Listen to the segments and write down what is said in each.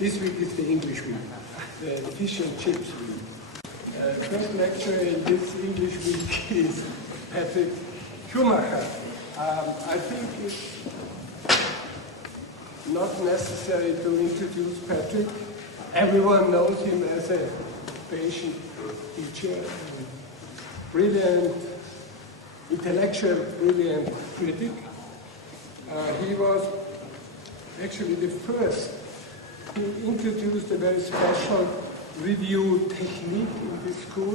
This week is the English week, the fish and chips week. First lecturer in this English week is Patrick Schumacher. I think it's not necessary to introduce Patrick. Everyone knows him as a patient teacher, brilliant, intellectual, brilliant critic. He was actually the first who introduced a very special review technique in this school.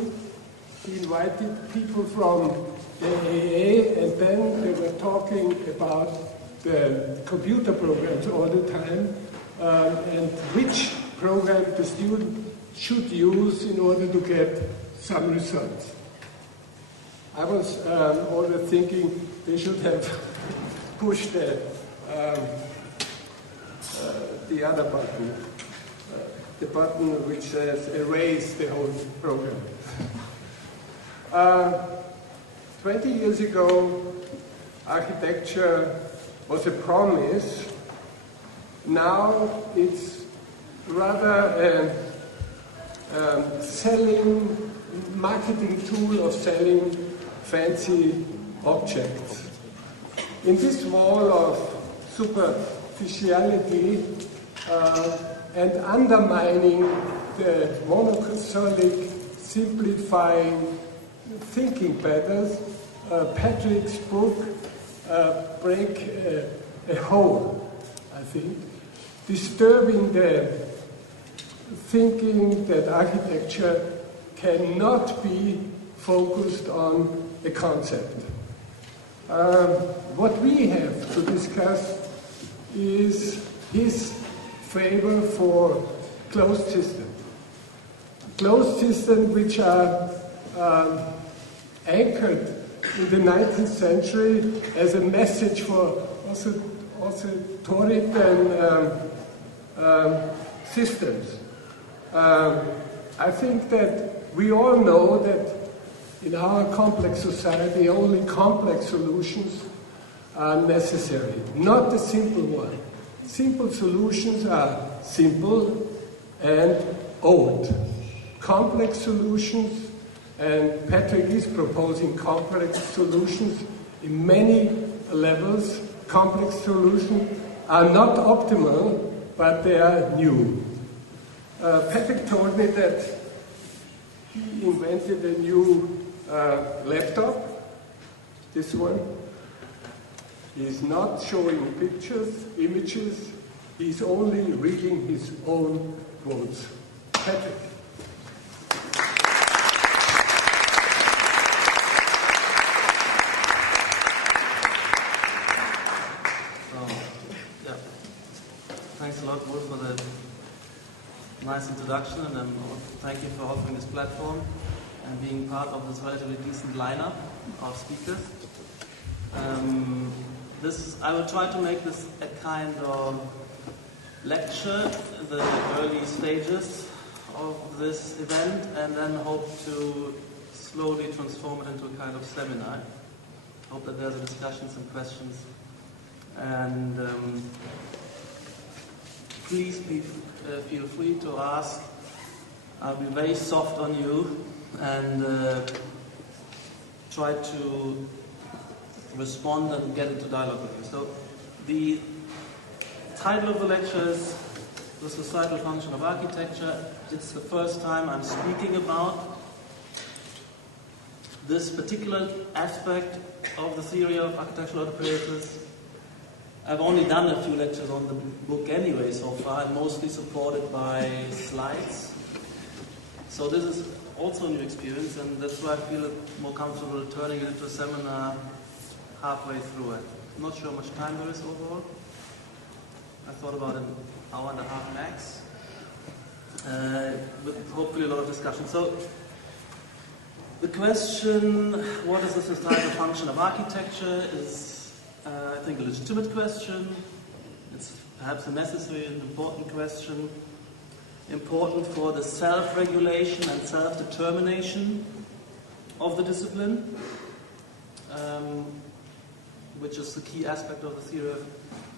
He invited people from the AA, and then they were talking about the computer programs all the time, and which program the student should use in order to get some results. I was always thinking they should have pushed the other button, the button which says erase the whole program. 20 years ago, architecture was a promise. Now it's rather a selling, marketing tool of selling fancy objects. In this wall of superficiality and undermining the monosyllabic, simplifying thinking patterns, Patrick's book break a hole, I think, disturbing the thinking that architecture cannot be focused on a concept. What we have to discuss is his favor for closed systems. Closed systems which are anchored in the 19th century as a message for authoritarian systems. I think that we all know that in our complex society, only complex solutions are necessary, not the simple one. Simple solutions are simple and old. Complex solutions, and Patrick is proposing complex solutions in many levels. Complex solutions are not optimal, but they are new. Patrick told me that he invented a new laptop, this one. He's not showing pictures, images, he's only reading his own quotes. Patrick. Thanks a lot, Wolf, for the nice introduction, and thank you for offering this platform and being part of this relatively decent lineup of speakers. I will try to make this a kind of lecture in the early stages of this event, and then hope to slowly transform it into a kind of seminar. Hope that there's a discussion, some questions, and please feel free to ask. I'll be very soft on you and try to respond and get into dialogue with you. So the title of the lecture is The Societal Function of Architecture. It's the first time I'm speaking about this particular aspect of the theory of architectural operators. I've only done a few lectures on the book anyway so far, and mostly supported by slides. So this is also a new experience, and that's why I feel more comfortable turning it into a seminar halfway through it. I'm not sure how much time there is overall. I thought about an hour and a half max, with hopefully a lot of discussion. So the question, what is the societal function of architecture, is I think a legitimate question. It's perhaps a necessary and important question, important for the self-regulation and self-determination of the discipline, which is the key aspect of the theory of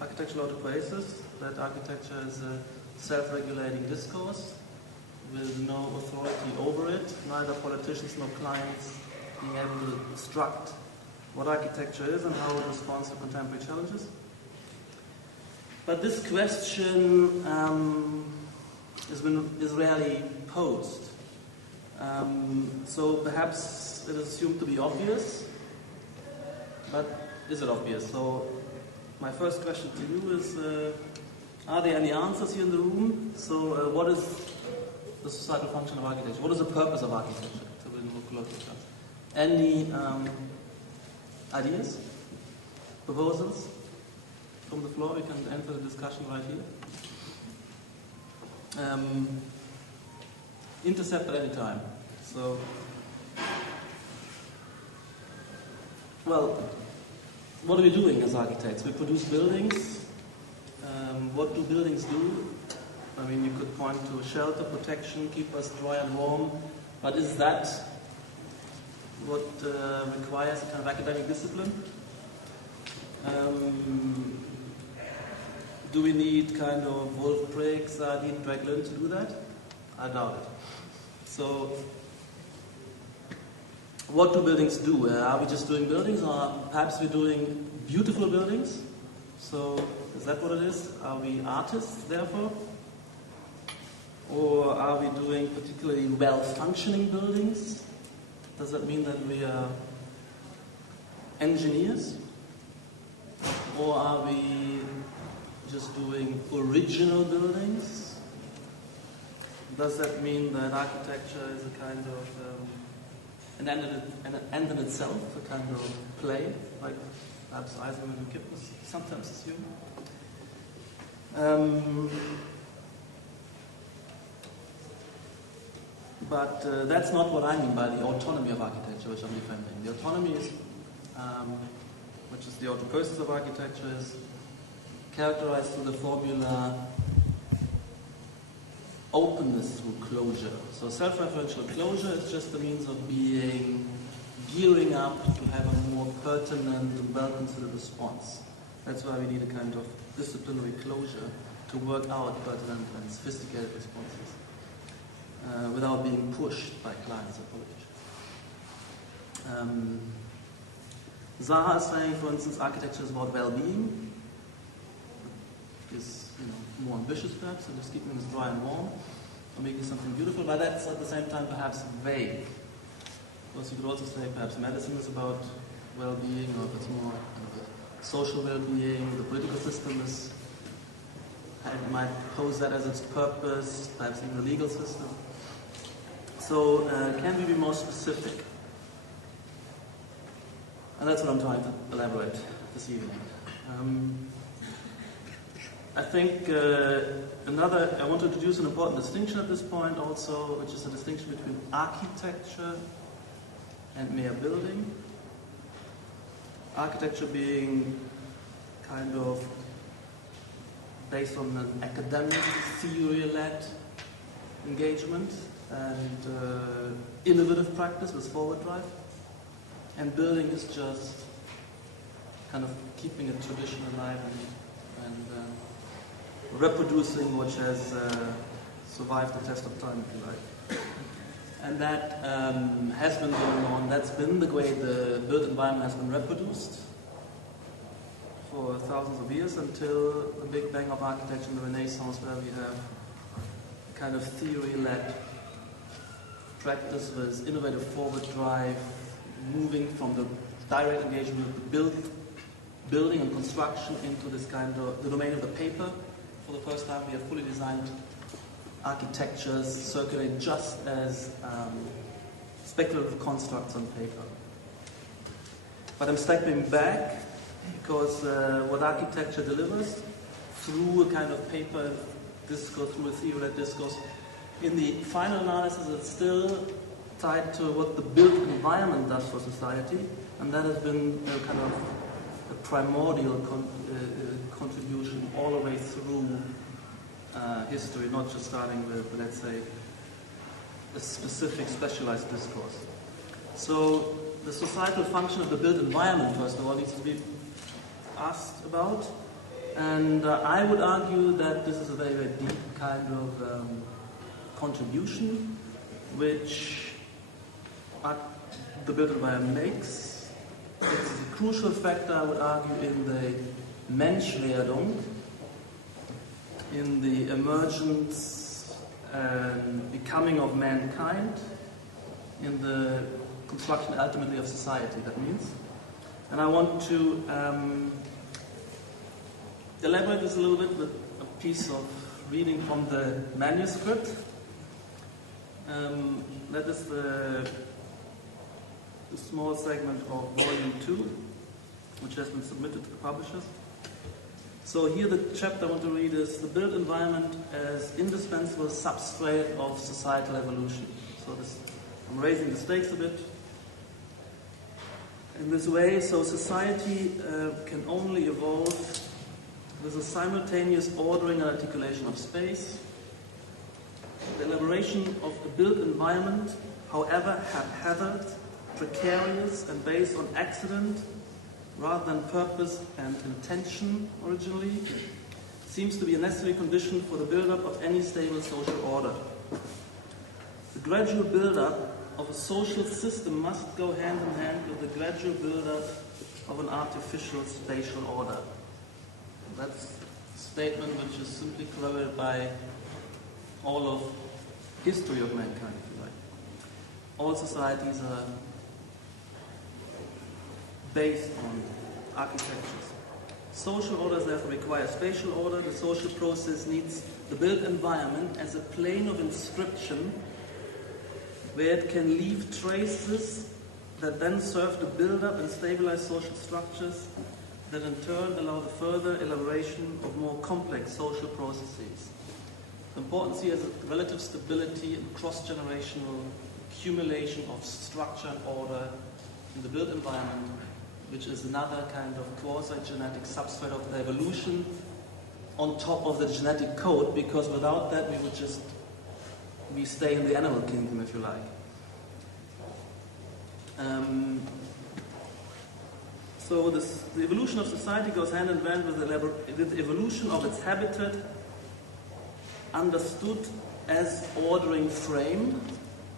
architectural autopoiesis, that architecture is a self-regulating discourse with no authority over it, neither politicians nor clients being able to instruct what architecture is and how it responds to contemporary challenges. But this question is rarely posed. So perhaps it is assumed to be obvious, but is it obvious? So my first question to you is, are there any answers here in the room? So what is the societal function of architecture? What is the purpose of architecture? Any ideas? Proposals? From the floor, we can enter the discussion right here. Intercept at any time. So, well, what are we doing as architects? We produce buildings. What do buildings do? I mean, you could point to shelter, protection, keep us dry and warm, but is that what requires a kind of academic discipline? Do we need kind of Wolf Briggs, Dean Draglin to do that? I doubt it. So, what do buildings do? Are we just doing buildings, or perhaps we're doing beautiful buildings? So, is that what it is? Are we artists, therefore? Or are we doing particularly well-functioning buildings? Does that mean that we are engineers? Or are we just doing original buildings? Does that mean that architecture is a kind of an end in itself, a kind of play, like perhaps Eisenman and Kippers sometimes assume? But that's not what I mean by the autonomy of architecture, which I'm defending. The autonomy is, which is the autopoiesis of architecture, is characterized through the formula openness through closure. So self-referential closure is just a means of gearing up to have a more pertinent and well-considered response. That's why we need a kind of disciplinary closure to work out pertinent and sophisticated responses without being pushed by clients or politicians. Zaha is saying, for instance, architecture is about well-being. Is more ambitious perhaps, and just keeping us dry and warm, or making something beautiful, but that's at the same time perhaps vague. Of course, you could also say perhaps medicine is about well-being, or if it's more kind of a social well-being, the political system might pose that as its purpose, perhaps even the legal system. So, can we be more specific? And that's what I'm trying to elaborate this evening. I think I want to introduce an important distinction at this point also, which is a distinction between architecture and mere building. Architecture being kind of based on an academic, theory-led engagement and innovative practice with forward drive. And building is just kind of keeping a tradition alive and reproducing what has survived the test of time, if you like. And that has been going on. That's been the way the built environment has been reproduced for thousands of years until the Big Bang of architecture and the Renaissance, where we have kind of theory-led practice with innovative forward drive, moving from the direct engagement with the building and construction into this kind of the domain of the paper. For the first time, we have fully designed architectures circulate just as speculative constructs on paper. But I'm stepping back because what architecture delivers through a kind of paper discourse, through a theory-led discourse, in the final analysis, it's still tied to what the built environment does for society, and that has been kind of a primordial contribution all the way through history, not just starting with, let's say, a specific specialized discourse. So the societal function of the built environment, first of all, needs to be asked about, And I would argue that this is a very, very deep kind of contribution which the built environment makes. It's a crucial factor, I would argue, in the Menschwerdung, in the emergence and becoming of mankind, in the construction ultimately of society, that means. And I want to elaborate this a little bit with a piece of reading from the manuscript. That is the small segment of volume 2, which has been submitted to the publishers. So here the chapter I want to read is the built environment as indispensable substrate of societal evolution. So I'm raising the stakes a bit. In this way, so society can only evolve with a simultaneous ordering and articulation of space. The elaboration of a built environment, however haphazard, precarious and based on accident rather than purpose and intention originally, seems to be a necessary condition for the build-up of any stable social order. The gradual build-up of a social system must go hand in hand with the gradual build-up of an artificial spatial order. That's a statement which is simply corroborated by all of history of mankind, if you like. All societies are based on architectures. Social orders therefore require spatial order. The social process needs the built environment as a plane of inscription where it can leave traces that then serve to build up and stabilize social structures that in turn allow the further elaboration of more complex social processes. The importance here is relative stability and cross-generational accumulation of structure and order in the built environment, which is another kind of quasi-genetic substrate of the evolution on top of the genetic code, because without that we stay in the animal kingdom, if you like. So the evolution of society goes hand in hand with the evolution of its habitat, understood as ordering frame,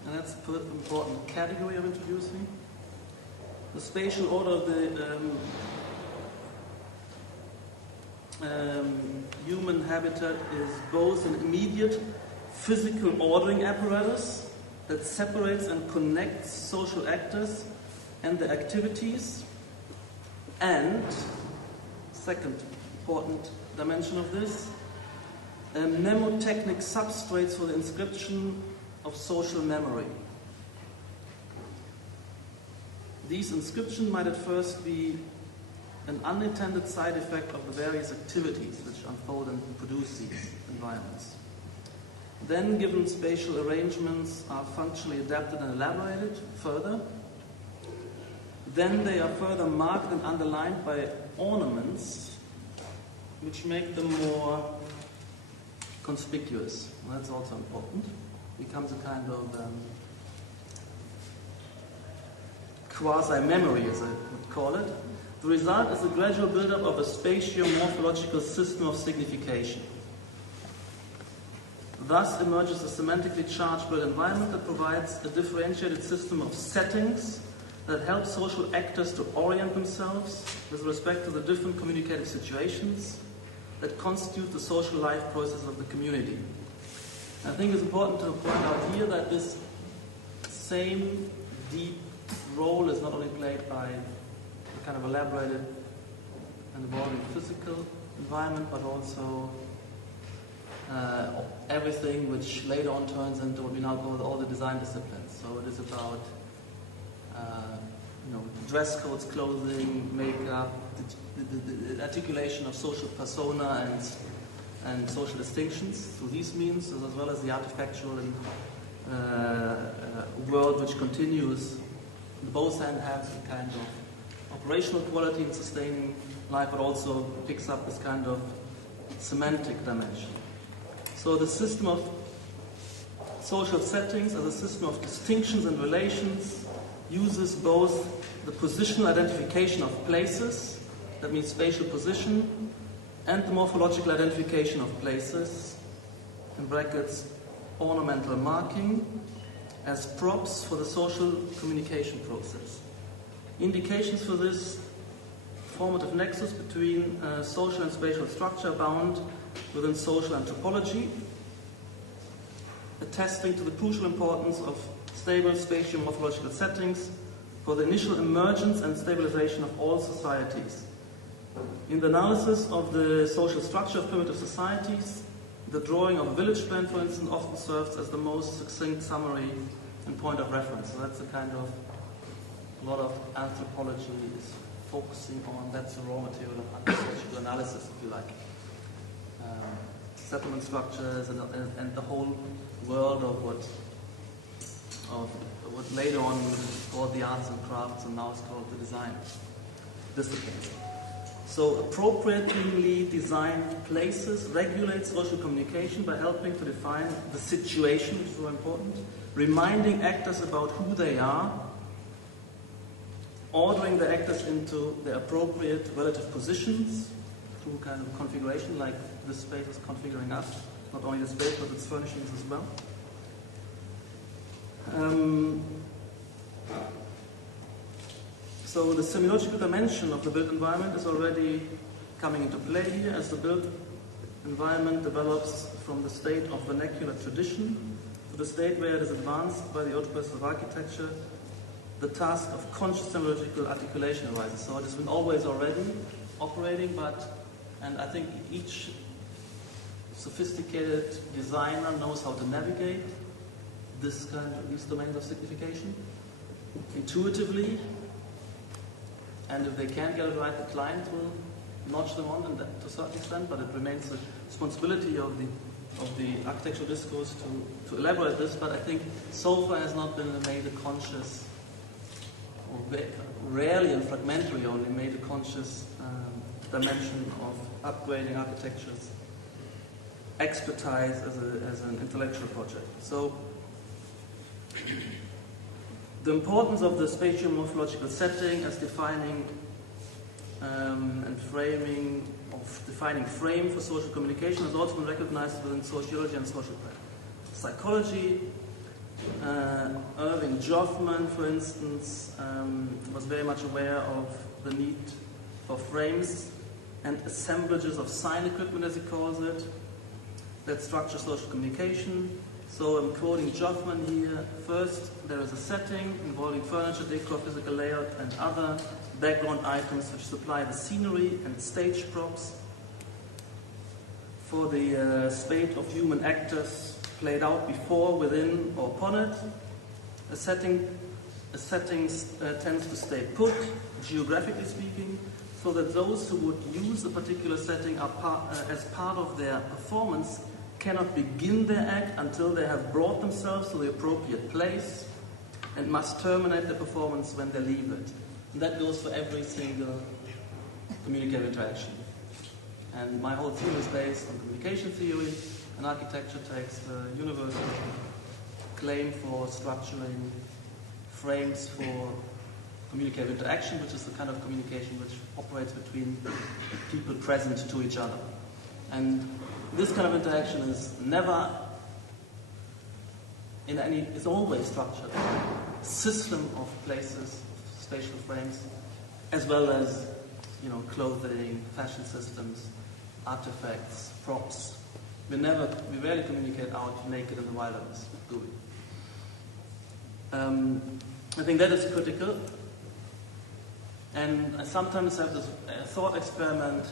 and that's an important category I'm introducing. The spatial order of the human habitat is both an immediate physical ordering apparatus that separates and connects social actors and their activities, and, second important dimension of this, mnemotechnic substrates for the inscription of social memory. These inscriptions might at first be an unintended side effect of the various activities which unfold and produce these environments. Then, given spatial arrangements are functionally adapted and elaborated further, then they are further marked and underlined by ornaments which make them more conspicuous. Well, that's also important. It becomes a kind of quasi-memory, as I would call it. The result is a gradual build-up of a spatio-morphological system of signification. Thus emerges a semantically charged built environment that provides a differentiated system of settings that help social actors to orient themselves with respect to the different communicative situations that constitute the social life process of the community. I think it's important to point out here that this same deep role is not only played by a kind of elaborated and evolving physical environment, but also everything which later on turns into what we now call all the design disciplines. So it is about dress codes, clothing, makeup, the articulation of social persona and social distinctions through these means, as well as the artifactual world which continues. Both ends have a kind of operational quality in sustaining life, but also picks up this kind of semantic dimension. So the system of social settings as a system of distinctions and relations uses both the positional identification of places, that means spatial position, and the morphological identification of places, in brackets, ornamental marking, as props for the social communication process. Indications for this formative nexus between social and spatial structure bound within social anthropology, attesting to the crucial importance of stable spatio-morphological settings for the initial emergence and stabilization of all societies. In the analysis of the social structure of primitive societies, the drawing of a village plan, for instance, often serves as the most succinct summary and point of reference. So that's the kind of, a lot of anthropology is focusing on, that's the raw material of anthropological analysis, if you like. Settlement structures and the whole world of what later on was called the arts and crafts and now it's called the design disciplines. So appropriately designed places regulate social communication by helping to define the situation, which is so important, reminding actors about who they are, ordering the actors into their appropriate relative positions through kind of configuration, like this space is configuring us, not only the space but its furnishings as well. So the semiological dimension of the built environment is already coming into play here as the built environment develops from the state of vernacular tradition to the state where it is advanced by the haute process of architecture. The task of conscious semiological articulation arises. So it has been always already operating, and I think each sophisticated designer knows how to navigate these domains of signification intuitively. And if they can't get it right, the client will notch them on to a certain extent, but it remains the responsibility of the architectural discourse to elaborate this. But I think so far has not been made a conscious, or rarely and fragmentary only made a conscious dimension of upgrading architecture's expertise as an intellectual project. So the importance of the spatio-morphological setting as defining and framing of defining frame for social communication has also been recognized within sociology and social psychology. Irving Joffman, for instance, was very much aware of the need for frames and assemblages of sign equipment, as he calls it, that structure social communication. So I'm quoting Joffman here. First, there is a setting involving furniture, decor, physical layout, and other background items which supply the scenery and stage props for the spate of human actors played out before, within, or upon it. A setting tends to stay put, geographically speaking, so that those who would use a particular setting as part of their performance cannot begin their act until they have brought themselves to the appropriate place and must terminate the performance when they leave it. And that goes for every single communicative interaction. And my whole theme is based on communication theory, and architecture takes the universal claim for structuring frames for communicative interaction, which is the kind of communication which operates between people present to each other. And this kind of interaction is never it's always structured. A system of places, spatial frames, as well as, clothing, fashion systems, artifacts, props. We rarely communicate out naked in the wilderness, do we? I think that is critical. And I sometimes have this thought experiment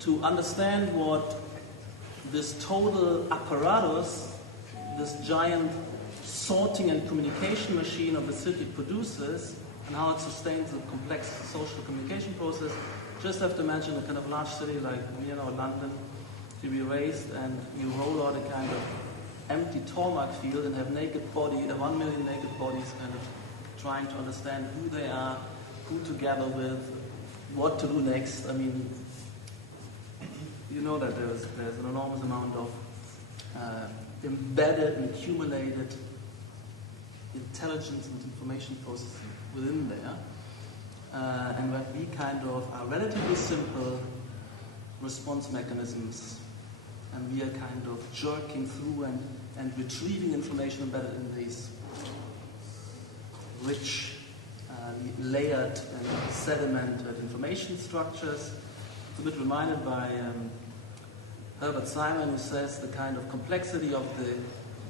to understand what this total apparatus, this giant sorting and communication machine of the city produces, and how it sustains a complex social communication process. Just have to imagine a kind of large city like Vienna or London to be raised, and you roll out a kind of empty tarmac field and have 1 million naked bodies kind of trying to understand who they are, who to gather with, what to do next. I mean, you know that there's an enormous amount of embedded and accumulated intelligence and information processing within there. And when we kind of are relatively simple response mechanisms, and we are kind of jerking through and retrieving information embedded in these rich, layered and sedimented information structures. It's a bit reminded by Herbert Simon, who says the kind of complexity of the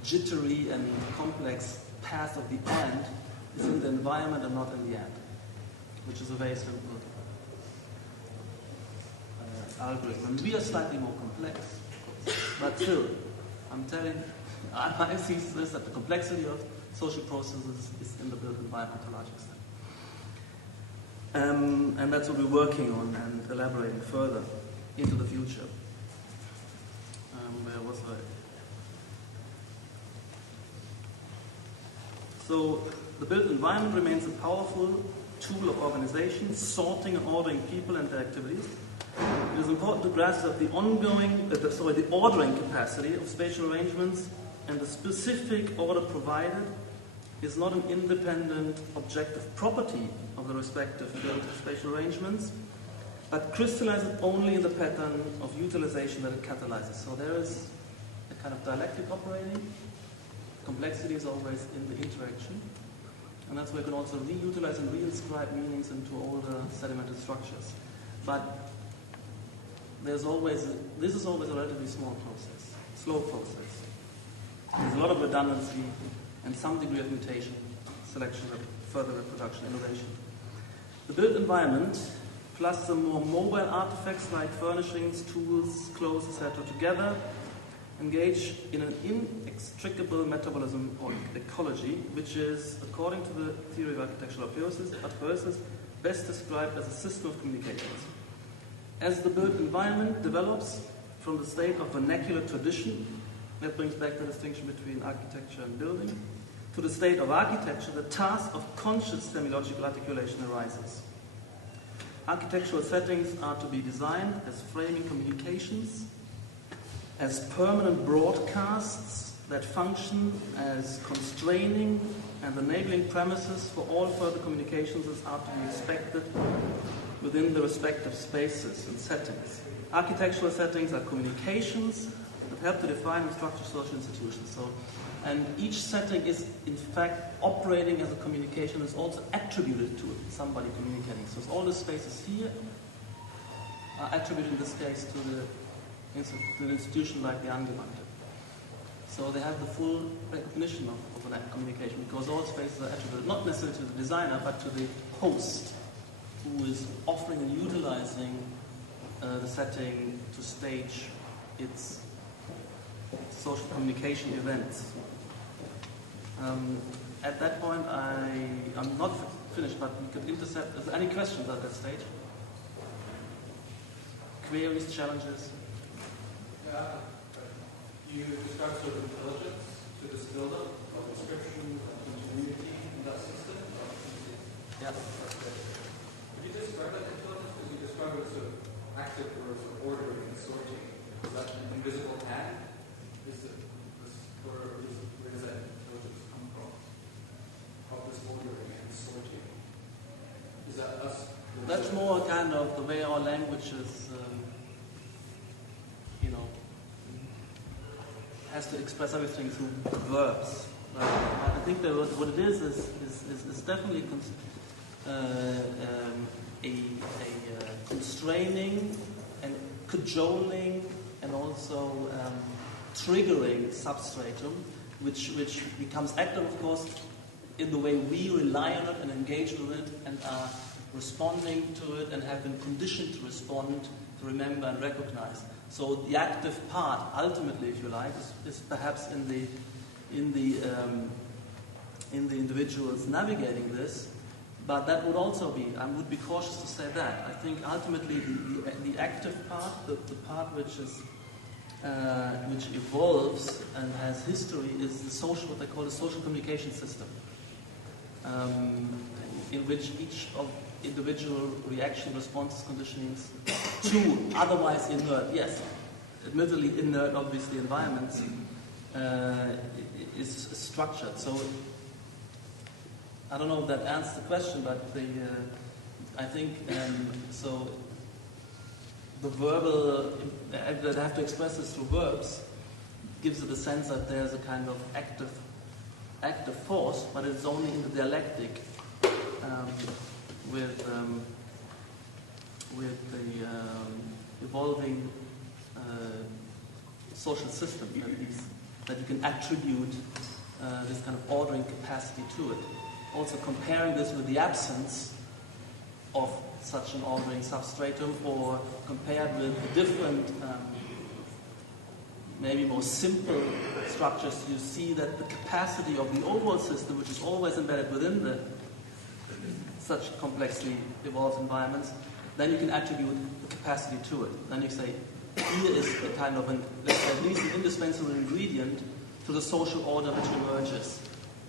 jittery and complex path of the ant is in the environment and not in the ant, which is a very simple algorithm. And we are slightly more complex, but still, I see this that the complexity of social processes is in the built environment to a large extent. And that's what we're working on and elaborating further into the future. Where was I? So the built environment remains a powerful tool of organization, sorting and ordering people and their activities. It is important to grasp that the ordering capacity of spatial arrangements and the specific order provided is not an independent objective property of the respective built spatial arrangements, but crystallizes only in the pattern of utilization that it catalyzes. So there is a kind of dialectic operating. Complexity is always in the interaction. And that's where you can also reutilize and reinscribe meanings into older sedimented structures. But this is always a relatively small process, slow process. There's a lot of redundancy and some degree of mutation, selection, further reproduction, innovation. The built environment, plus some more mobile artifacts like furnishings, tools, clothes, etc., together engage in an inextricable metabolism or ecology, which is, according to the theory of architectural aphorisms, best described as a system of communications. As the built environment develops from the state of vernacular tradition, that brings back the distinction between architecture and building, to the state of architecture, the task of conscious semiological articulation arises. Architectural settings are to be designed as framing communications, as permanent broadcasts that function as constraining and enabling premises for all further communications as are to be expected within the respective spaces and settings. Architectural settings are communications that help to define and structure social institutions. And each setting is, in fact, operating as a communication, is also attributed to somebody communicating. So all the spaces here are attributed, in this case, to an institution like the Angewandte. So they have the full recognition of that communication, because all spaces are attributed, not necessarily to the designer, but to the host, who is offering and utilizing the setting to stage its social communication events. At that point, I'm not finished, but we could intercept. Is there any questions at that stage? Queries, challenges? Yeah. You described sort of intelligence to this buildup of description and continuity in that system. Yeah. Could you describe that intelligence? Because you describe it as sort of active or sort of ordering and sorting. Is that an invisible hand? Where does that intelligence come from? Of this ordering and sorting? Is that us? That's more kind of the way our language is, has to express everything through verbs. I think that what it is definitely a constraining and cajoling and also triggering substratum, which becomes active, of course, in the way we rely on it and engage with it and are responding to it and have been conditioned to respond, to remember and recognize. So the active part, ultimately, if you like, is perhaps in the individuals navigating this, but that would also be, I would be cautious to say that. I think ultimately the active part, the part which evolves and has history, is the social, what they call the social communication system, in which each of individual reaction, responses, conditionings to otherwise inert, yes, admittedly inert, obviously, environments, is structured. So I don't know if that answers the question, but I think so. the verbal, that have to express this through verbs, gives it a sense that there's a kind of active force, but it's only in the dialectic with the evolving social system that you can attribute this kind of ordering capacity to it. Also comparing this with the absence of such an ordering substratum, or compared with the different, maybe more simple structures, you see that the capacity of the overall system, which is always embedded within such complexly evolved environments, then you can attribute the capacity to it. Then you say, here is a kind of at least an indispensable ingredient to the social order which emerges,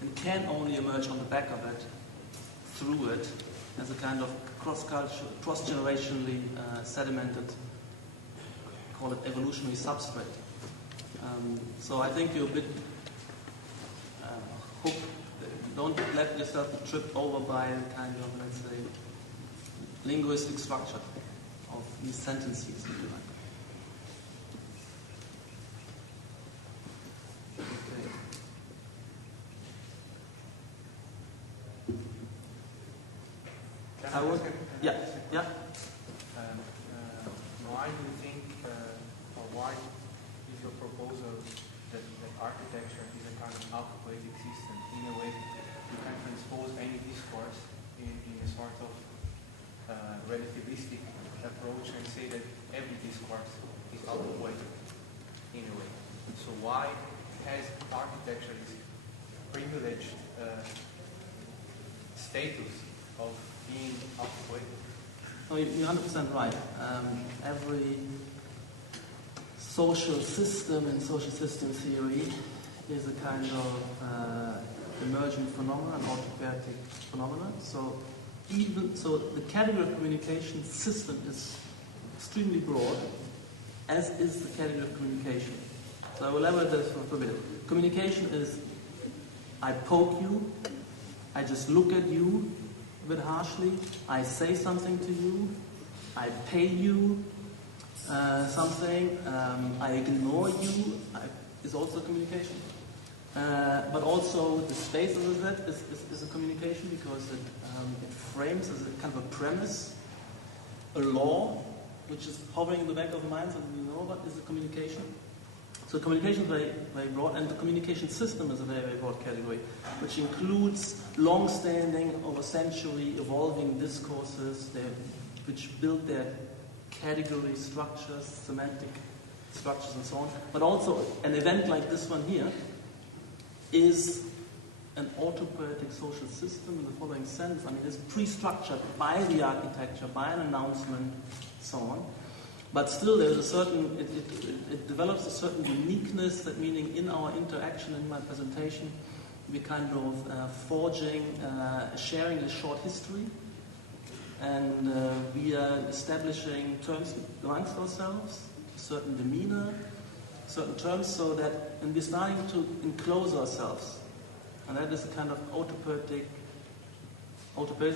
and can only emerge on the back of it, through it, as a kind of cross-cultural, cross-generationally sedimented, call it evolutionary substrate. So I think you're a bit hooked. Don't let yourself be tripped over by a kind of, let's say, linguistic structure of these sentences, if you like. Okay. Can I ask Yeah. Why do you think, or why is your proposal that architecture is a kind of alphabetic system? In a way, you can transpose any discourse in a sort of relativistic approach and say that every discourse is alphabetic in a way. So why has architecture this privileged status of being alphabetic? Oh, you're 100% right. Every social system in social system theory is a kind of emergent phenomenon, an autocratic phenomenon. So the category of communication system is extremely broad, as is the category of communication. So I will elaborate this for a bit. Communication is, I poke you, I just look at you a bit harshly, I say something to you, I pay you something, I ignore you, is also communication. But also the space of that is a communication, because it frames as a kind of a premise, a law, which is hovering in the back of the minds, and we know what is a communication. So communication is very, very broad, and the communication system is a very, very broad category, which includes long-standing, over century, evolving discourses which build their category structures, semantic structures, and so on. But also an event like this one here is an autopoietic social system in the following sense. I mean, it's pre-structured by the architecture, by an announcement, so on. But still, there's a certain, it develops a certain uniqueness, that meaning in our interaction, in my presentation, we kind of sharing a short history, and we are establishing terms amongst ourselves, a certain demeanor, certain terms, so that, and we're starting to enclose ourselves. And that is a kind of autopoietic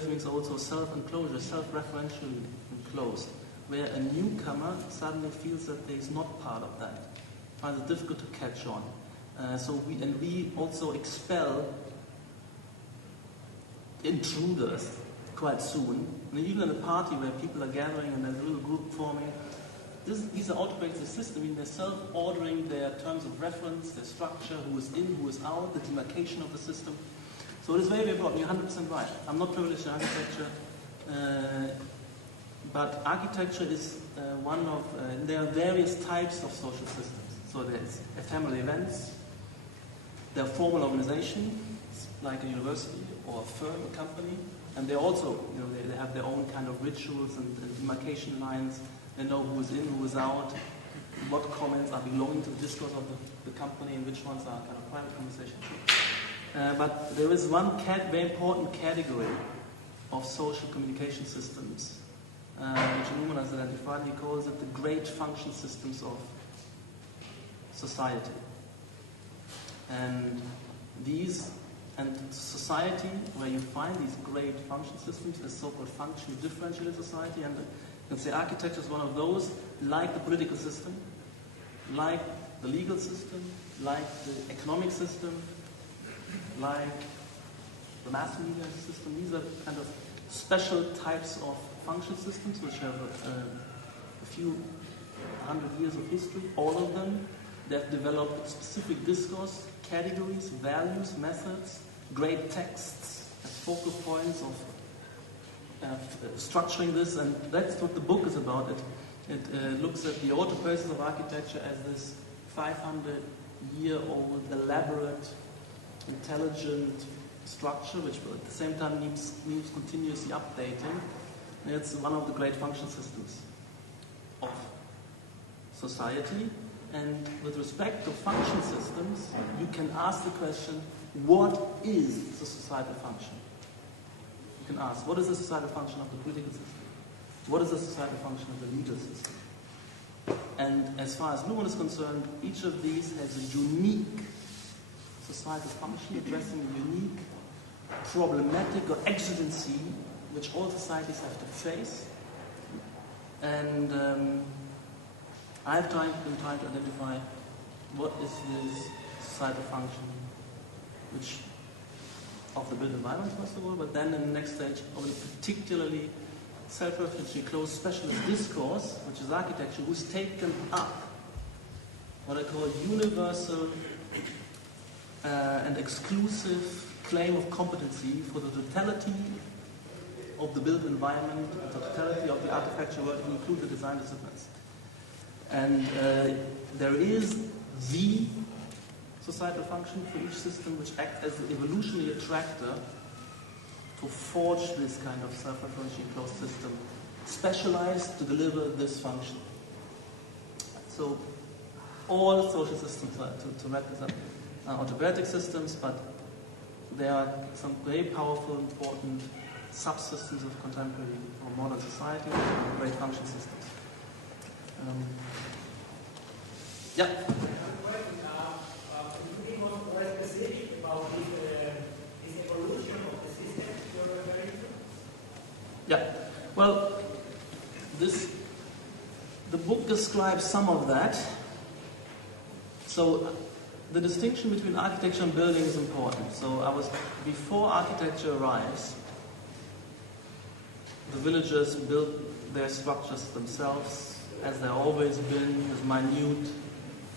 means also self-enclosure, self-referentially enclosed, where a newcomer suddenly feels that they is not part of that, finds it difficult to catch on. So we also expel intruders quite soon. And even in a party where people are gathering and there's a little group forming, these are autopoietic systems. I mean, they're self-ordering their terms of reference, their structure, who is in, who is out, the demarcation of the system. So it is very, very broad. You're 100% right. I'm not privileged to architecture. But architecture is one of, there are various types of social systems. So there's ephemeral events, there are formal organizations, like a university or a firm, a company, and they also, they have their own kind of rituals and demarcation lines. They know who is in, who is out, what comments are belonging to the discourse of the company, and which ones are kind of private conversation. But there is one very important category of social communication systems, which Newman has identified. He calls it the great function systems of society. And society, where you find these great function systems, is so-called functional differentiated society, and can say architecture is one of those, like the political system, like the legal system, like the economic system, like the mass media system. These are kind of special types of function systems which have a few hundred years of history, all of them. They've developed specific discourse, categories, values, methods, great texts as focal points of structuring this, and that's what the book is about. It looks at the auto process of architecture as this 500-year-old, elaborate, intelligent structure, which at the same time needs continuously updating. And it's one of the great function systems of society. And with respect to function systems, you can ask the question, what is the societal function? You can ask, what is the societal function of the political system? What is the societal function of the legal system? And as far as Luhmann is concerned, each of these has a unique societal function addressing a unique problematic or exigency which all societies have to face. And I've been trying to identify what is this societal function which of the built environment, first of all, but then in the next stage of a particularly self-referentially closed specialist discourse, which is architecture, who's taken up what I call universal and exclusive claim of competency for the totality of the built environment, the totality of the architecture world, to include the design disciplines. And there is the societal function for each system which acts as the evolutionary attractor to forge this kind of self-referentially closed system, specialized to deliver this function. So all social systems, to wrap this up, are autocratic systems, but there are some very powerful, important subsystems of contemporary or modern society, great function systems. Yeah. Yeah. Well, the book describes some of that. So the distinction between architecture and building is important. So before architecture arrives, the villagers built their structures themselves, as they've always been, as minute,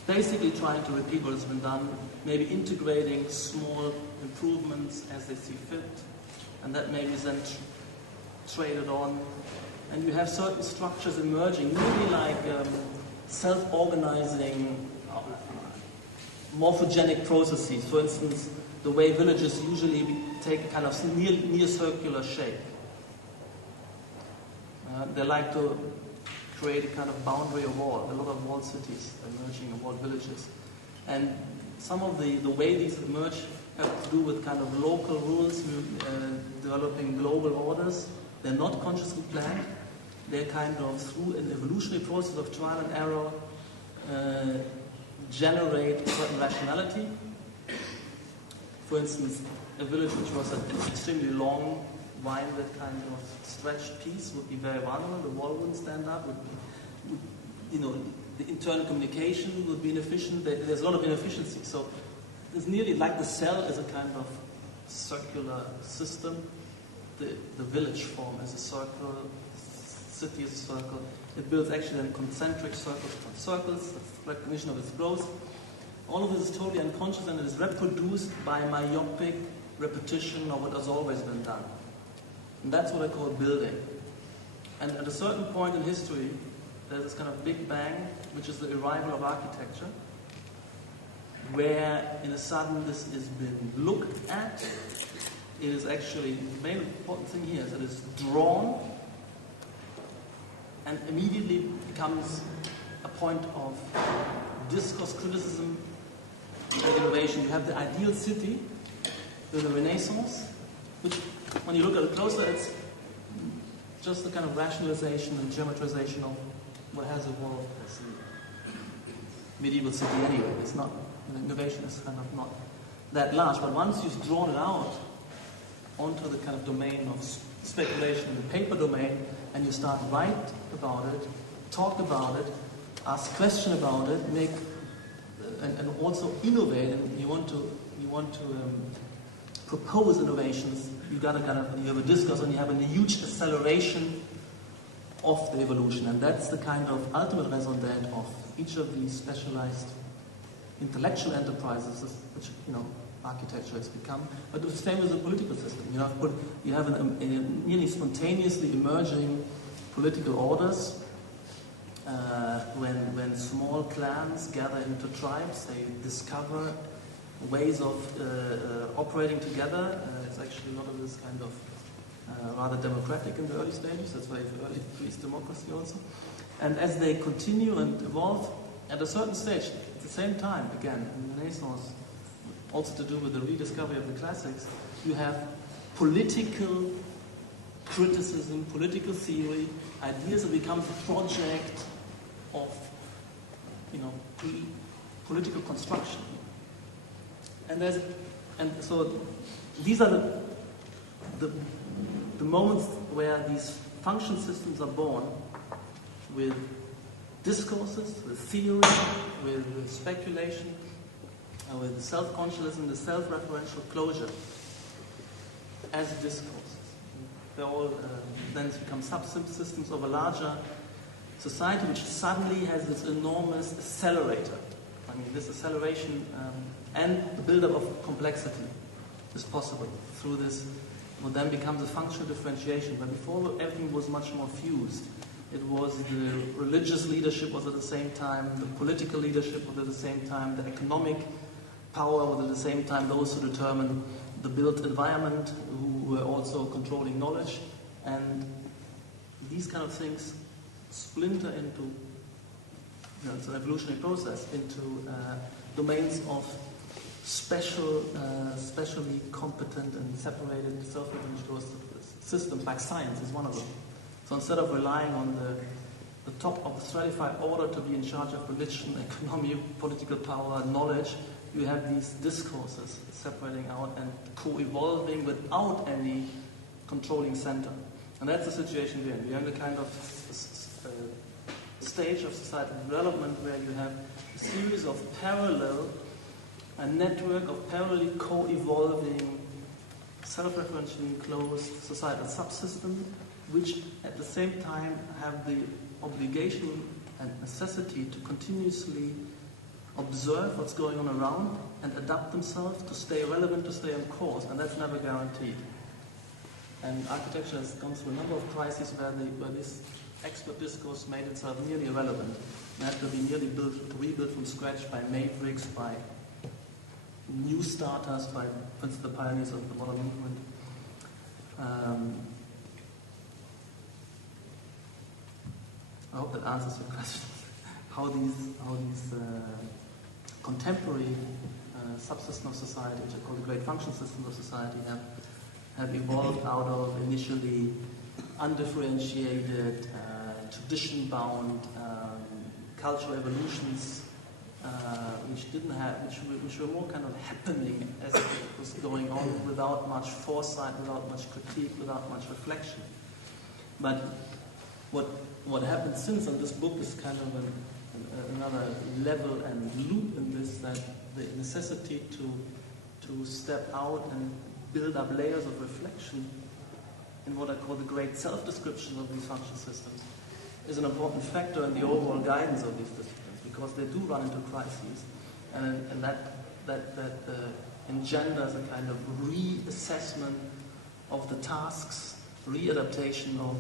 basically trying to repeat what has been done, maybe integrating small improvements as they see fit, and that maybe is then traded on. And you have certain structures emerging, really like self-organizing, morphogenic processes. For instance, the way villages usually take a kind of near circular shape. They like to create a kind of boundary or wall. A lot of walled cities emerging, or walled villages. And some of the way these emerge have to do with kind of local rules, developing global orders. They're not consciously planned. They're kind of, through an evolutionary process of trial and error, generate certain rationality. For instance, a village which was an extremely long, winded kind of stretched piece would be very vulnerable. The wall wouldn't stand up. The internal communication would be inefficient. There's a lot of inefficiency. So it's nearly like the cell is a kind of circular system. The village form is a circle. City is a circle. It builds actually in concentric circles. That's recognition of its growth. All of this is totally unconscious, and it is reproduced by myopic repetition of what has always been done. And that's what I call building. And at a certain point in history, there's this kind of big bang, which is the arrival of architecture, where in a sudden this has been looked at. It is actually, the main important thing here is that it's drawn and immediately becomes a point of discourse, criticism, and innovation. You have the ideal city with the Renaissance, which, when you look at it closer, it's just a kind of rationalization and geometrization of what has evolved as a medieval city anyway. It's not, innovation is kind of not that large, but once you've drawn it out onto the kind of domain of speculation, the paper domain, and you start write about it, talk about it, ask question about it, make and also innovate, and you want to propose innovations. You got to you have a discourse, and you have a huge acceleration of the evolution, and that's the kind of ultimate raison d'être of each of these specialized intellectual enterprises, which architecture has become. But the same with the political system. You have a nearly spontaneously emerging political orders. When small clans gather into tribes, they discover ways of operating together. It's actually a lot of this kind of rather democratic in the early stages. That's why early Greece democracy also. And as they continue and evolve, at a certain stage, at the same time, again, in the Renaissance, also to do with the rediscovery of the classics, you have political criticism, political theory, ideas that become the project of, political construction. And so these are the moments where these function systems are born, with discourses, with theory, with speculation, with self-consciousness, the self-referential closure as discourses. They all then become subsystems of a larger society, which suddenly has this enormous accelerator. I mean, this acceleration and the build-up of complexity is possible through this, what then becomes a functional differentiation. But before, everything was much more fused. It was the religious leadership was at the same time, the political leadership was at the same time, the economic power was at the same time those who determined the built environment, who were also controlling knowledge. And these kind of things splinter into, it's an evolutionary process, into domains of specially competent and separated self-referential systems, like science is one of them. So instead of relying on the top of the stratified order to be in charge of religion, economy, political power, knowledge, you have these discourses separating out and co-evolving without any controlling center. And that's the situation we're in. We're in the kind of stage of societal development where you have a series of a network of parallelly co-evolving, self-referentially enclosed societal subsystems, which at the same time have the obligation and necessity to continuously observe what's going on around and adapt themselves to stay relevant, to stay on course, and that's never guaranteed. And architecture has gone through a number of crises where this expert discourse made itself nearly irrelevant. It had to be nearly rebuilt from scratch by mavericks, by new starters, by, for instance, the pioneers of the modern movement. I hope that answers your question. How these contemporary subsystems of society, which are called the great function systems of society, have evolved out of initially undifferentiated, tradition-bound cultural evolutions, which were more kind of happening as it was going on, without much foresight, without much critique, without much reflection. But what happened since, and this book is kind of another level and loop in this, that the necessity to step out and build up layers of reflection in what I call the great self-description of these function systems is an important factor in the overall guidance of these disciplines, because they do run into crises, and that engenders a kind of reassessment of the tasks, readaptation of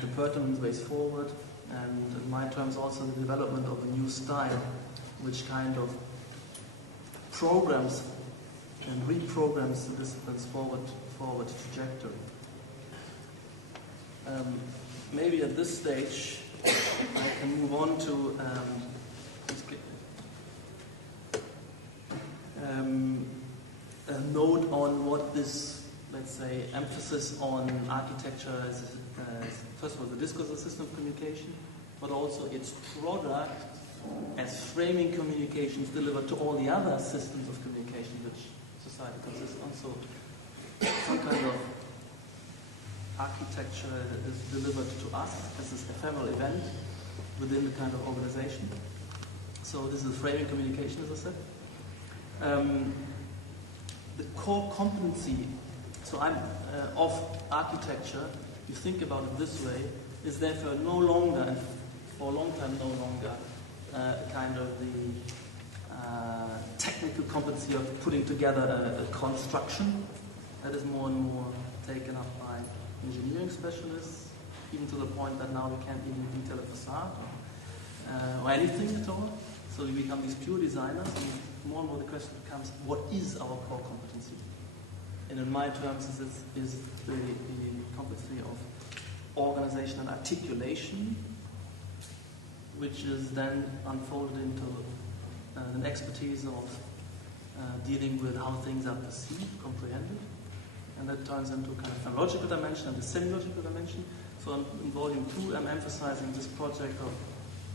the pertinent ways forward, and in my terms also the development of a new style, which kind of programs and reprograms the discipline's forward trajectory. Maybe at this stage I can move on to a note on what this, let's say, emphasis on architecture as first of all the discourse of system of communication, but also its product as framing communications delivered to all the other systems of communication which society consists on. So some kind of architecture is delivered to us as this ephemeral event within the kind of organization. So this is framing communication, as I said. The core competency, so of architecture, you think about it this way, is therefore no longer, and for a long time no longer, kind of the technical competency of putting together a construction. That is more and more taken up by engineering specialists, even to the point that now we can't even detail a facade or anything at all. So we become these pure designers, and more the question becomes, what is our core competency? And in my terms, is the competency of organization and articulation, which is then unfolded into an expertise of dealing with how things are perceived, comprehended, and that turns into kind of phenomenological dimension and the semiological dimension. So in volume 2, I'm emphasizing this project of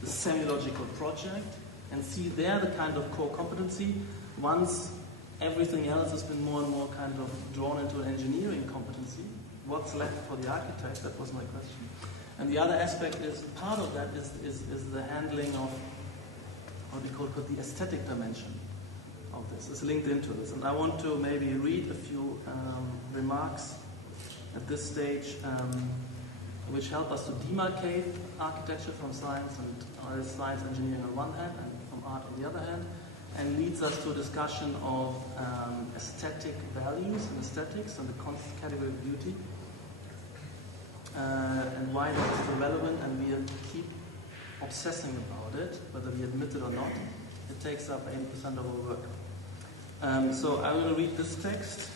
the semiological project, and see there the kind of core competency. Once everything else has been more and more kind of drawn into an engineering competency, what's left for the architect? That was my question. And the other aspect is, part of that is the handling of what we call the aesthetic dimension of this. It's linked into this. And I want to maybe read a few remarks at this stage which help us to demarcate architecture from science and science engineering on one hand and from art on the other hand, and leads us to a discussion of aesthetic values and aesthetics and the category of beauty, and why that's so relevant, and we keep obsessing about it, whether we admit it or not. It takes up 80% of our work. So I'm going to read this text.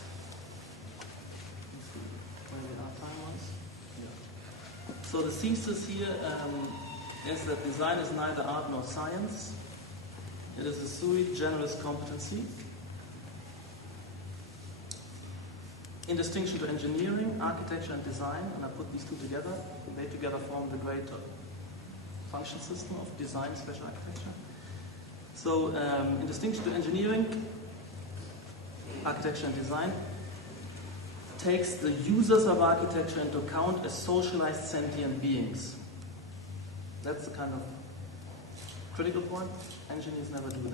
So the thesis here is that design is neither art nor science. It is a sui generis competency. In distinction to engineering, architecture and design, and I put these two together, they together form the great function system of design/architecture. So in distinction to engineering, architecture and design takes the users of architecture into account as socialized sentient beings. That's the kind of critical point. Engineers never do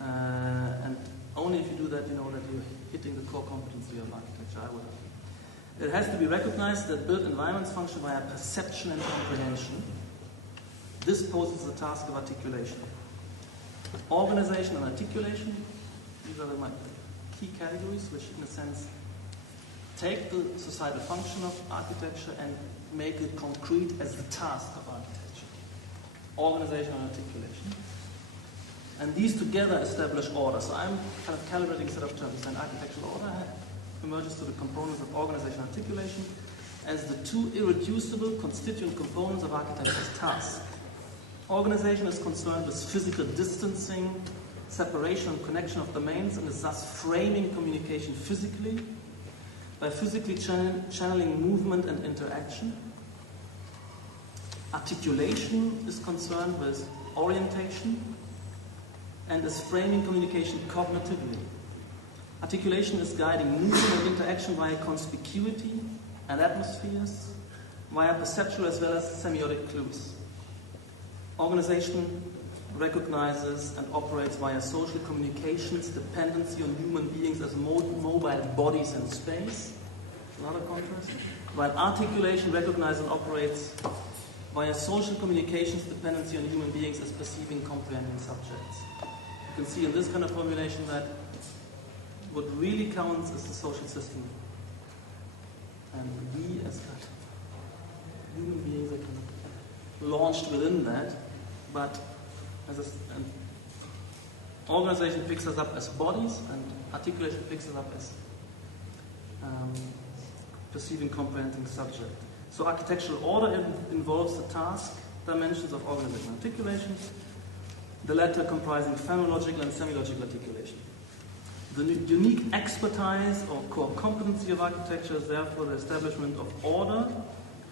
that. And only if you do that, you know that you're hitting the core competency of architecture, I would argue. It has to be recognized that built environments function via perception and comprehension. This poses the task of articulation. Organization and articulation, these are my key categories, which in a sense take the societal function of architecture and make it concrete as the task of architecture. Organization and articulation. And these together establish order. So I'm kind of calibrating a set of terms. An architectural order emerges to the components of organization and articulation as the two irreducible constituent components of architecture's task. Organization is concerned with physical distancing, separation and connection of domains, and is thus framing communication physically by physically channeling movement and interaction. Articulation is concerned with orientation and is framing communication cognitively. Articulation is guiding movement and interaction via conspicuity and atmospheres, via perceptual as well as semiotic clues. Organization recognizes and operates via social communications, dependency on human beings as mobile bodies in space. Another contrast. While articulation recognizes and operates via social communications, dependency on human beings as perceiving, comprehending subjects. You can see in this kind of formulation that what really counts is the social system. And we as kind of human beings are kind of launched within that, but as an organization picks us up as bodies, and articulation picks us up as perceiving, comprehending subject. So architectural order involves the task dimensions of organization and articulation, the latter comprising phenomenological and semiological articulation. The unique expertise or core competency of architecture is therefore the establishment of order,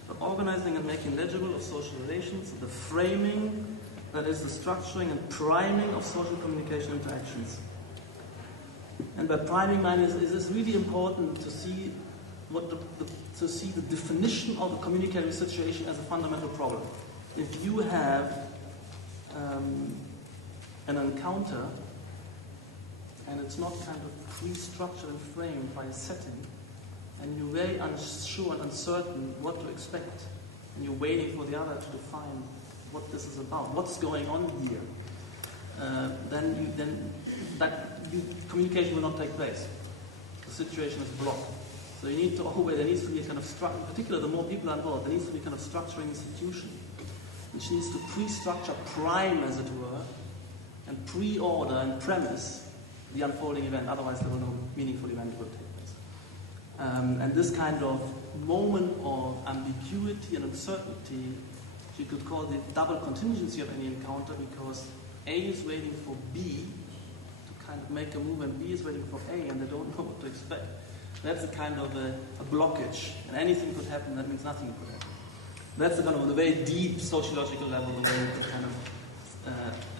the organizing and making legible of social relations, the framing, that is the structuring and priming of social communication interactions. And by priming, is really important to see to see the definition of a communicatory situation as a fundamental problem. If you have an encounter and it's not kind of pre-structured and framed by a setting, and you're very unsure and uncertain what to expect, and you're waiting for the other to define what this is about, what's going on here, then communication will not take place. The situation is blocked. So you need to there needs to be a kind of structure, in particular the more people are involved, there needs to be a kind of structuring institution, which needs to pre-structure, prime as it were, and pre-order and premise the unfolding event, otherwise there will no meaningful event will take place. And this kind of moment of ambiguity and uncertainty, you could call the double contingency of any encounter, because A is waiting for B to kind of make a move, and B is waiting for A, and they don't know what to expect. That's a kind of a blockage, and anything could happen, that means nothing could happen. That's the kind of the very deep sociological level, the way to kind of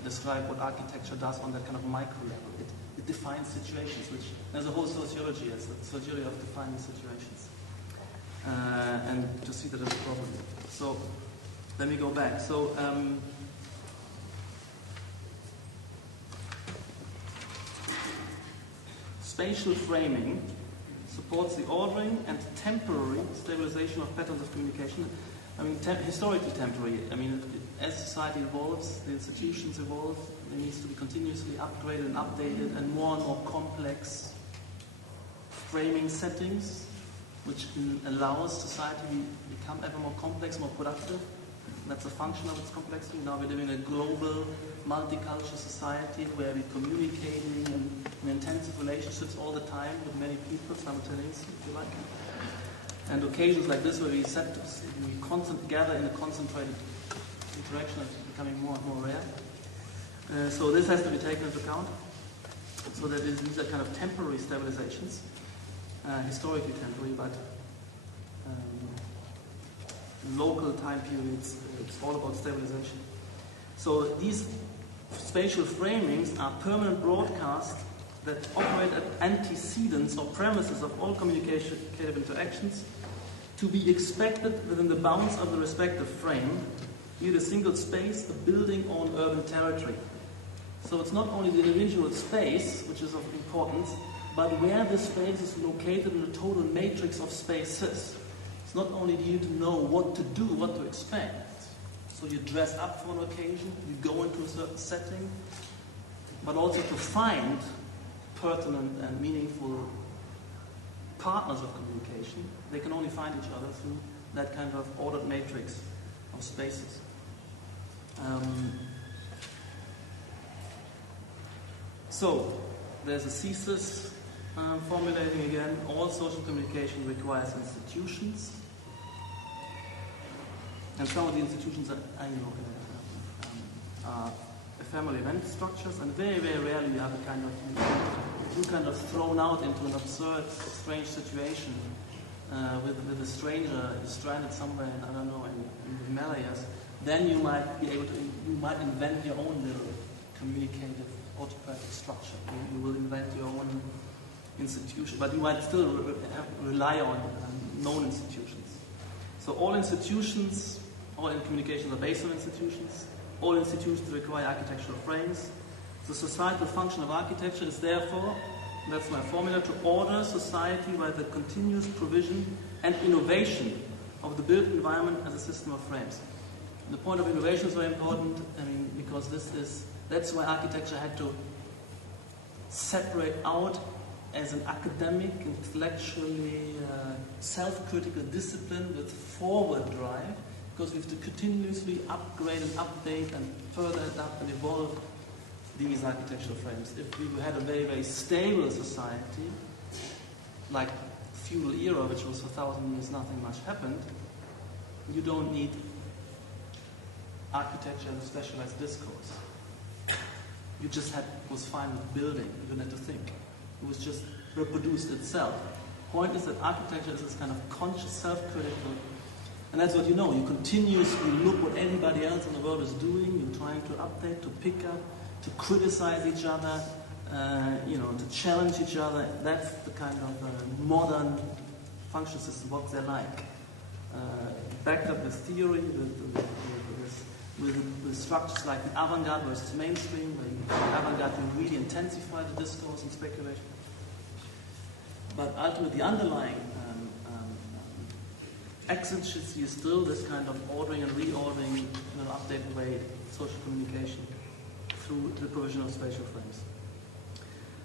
describe what architecture does on that kind of micro level. It defines situations, which there's a whole sociology, it's the sociology of defining situations. And to see that as a problem. So, let me go back. So, spatial framing supports the ordering and temporary stabilization of patterns of communication. I mean, historically temporary. I mean, as society evolves, the institutions evolve, it needs to be continuously upgraded and updated, and more complex framing settings, which allows society to become ever more complex, more productive. That's a function of its complexity. Now we're living in a global, multicultural society where we're communicating in intensive relationships all the time with many people simultaneously, if you like. And occasions like this where we gather in a concentrated interaction is becoming more and more rare. So this has to be taken into account. So that these are kind of temporary stabilizations, historically temporary, but local time periods, it's all about stabilization. So these spatial framings are permanent broadcasts that operate as antecedents or premises of all communicative interactions to be expected within the bounds of the respective frame, be it a single space, a building, or an urban territory. So it's not only the individual space, which is of importance, but where the space is located in the total matrix of spaces. It's not only do you to know what to do, what to expect. So you dress up for an occasion, you go into a certain setting, but also to find pertinent and meaningful partners of communication. They can only find each other through that kind of ordered matrix of spaces. So there's a thesis formulating again, all social communication requires institutions. And some of the institutions are ephemeral event structures, and very, very rarely you have a kind of thrown out into an absurd, strange situation with a stranger stranded somewhere in, I don't know, in the Himalayas. Then you might invent your own little communicative autocratic structure. You will invent your own institution, but you might still rely on known institutions. So all institutions, all communications are based on institutions. All institutions require architectural frames. The societal function of architecture is therefore, that's my formula, to order society by the continuous provision and innovation of the built environment as a system of frames. The point of innovation is very important, because that's why architecture had to separate out as an academic, intellectually self-critical discipline with forward drive, because we have to continuously upgrade and update and further adapt and evolve these architectural frames. If we had a very, very stable society, like feudal era, which was for 1,000 years, nothing much happened, you don't need architecture as a specialized discourse. You just was fine with building, you didn't have to think. It was just reproduced itself. Point is that architecture is this kind of conscious, self-critical, and that's what you know. You continuously look what anybody else in the world is doing, you're trying to update, to pick up, to criticize each other, to challenge each other. That's the kind of modern function system, what they're like. Backed up with theory, with structures like the avant-garde versus mainstream, where in avant-garde you really intensify the discourse and speculation. But ultimately the underlying exigency is still this kind of ordering and reordering in an updated way, social communication through the provision of spatial frames.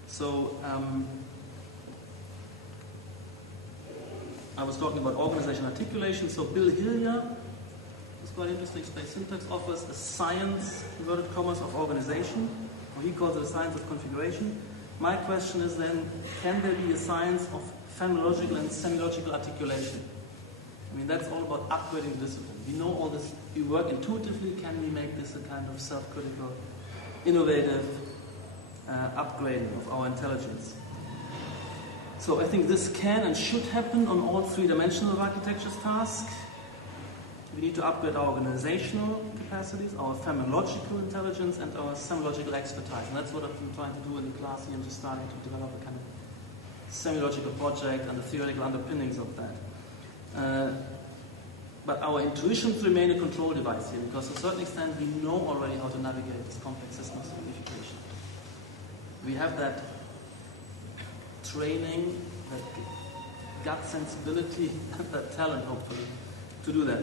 So I was talking about organization articulation. So Bill Hillier, it's quite interesting, space syntax offers a science, inverted commas, of organization, or he calls it a science of configuration. My question is then, can there be a science of phenomenological and semiological articulation? I mean, that's all about upgrading the discipline. We know all this, we work intuitively, can we make this a kind of self-critical, innovative upgrading of our intelligence? So I think this can and should happen on all three dimensions of architecture's task. We need to upgrade our organizational capacities, our phenomenological intelligence, and our semiological expertise. And that's what I've been trying to do in the class here. I'm just starting to develop a kind of semiological project and the theoretical underpinnings of that. But our intuitions remain a control device here, because to a certain extent we know already how to navigate this complex system of unification. We have that training, that gut sensibility, and that talent, hopefully, to do that.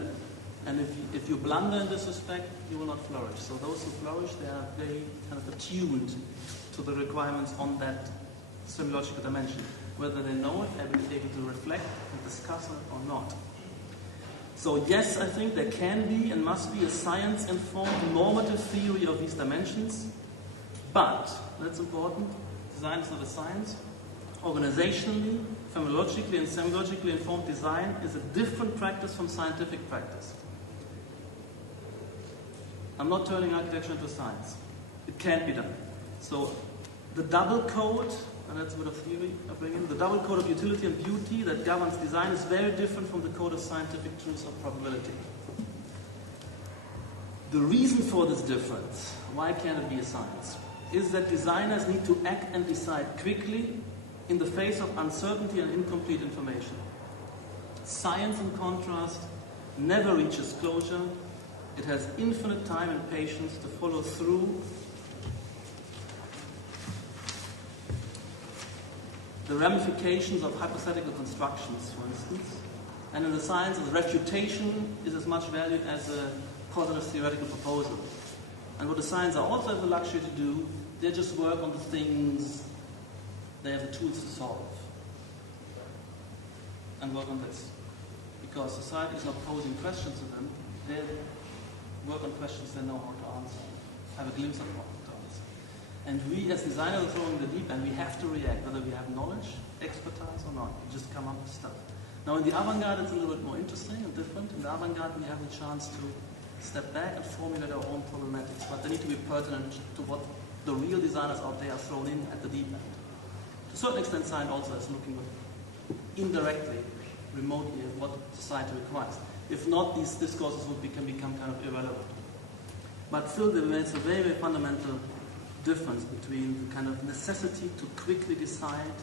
And if you blunder in this respect, you will not flourish. So those who flourish, they are very kind of attuned to the requirements on that semiological dimension, whether they know it, able to reflect and discuss it or not. So yes, I think there can be and must be a science-informed normative theory of these dimensions, but, that's important, design is not a science. Organizationally, phenomenologically and semiologically informed design is a different practice from scientific practice. I'm not turning architecture into science. It can't be done. So the double code, and that's a bit of theory I bring in, the double code of utility and beauty that governs design is very different from the code of scientific truth or probability. The reason for this difference, why can't it be a science, is that designers need to act and decide quickly in the face of uncertainty and incomplete information. Science, in contrast, never reaches closure. It has infinite time and patience to follow through the ramifications of hypothetical constructions, for instance. And in the science, the refutation is as much valued as a positive theoretical proposal. And what the science also have the luxury to do, they just work on the things they have the tools to solve. And work on this. Because society is not posing questions to them, they work on questions they know how to answer, have a glimpse of how to answer. And we as designers are throwing the deep end, we have to react, whether we have knowledge, expertise or not. We just come up with stuff. Now in the avant-garde it's a little bit more interesting and different. In the avant-garde we have the chance to step back and formulate our own problematics, but they need to be pertinent to what the real designers out there are thrown in at the deep end. To a certain extent, science also is looking indirectly, remotely at what society requires. If not, these discourses can become kind of irrelevant. But still, there is a very, very fundamental difference between the kind of necessity to quickly decide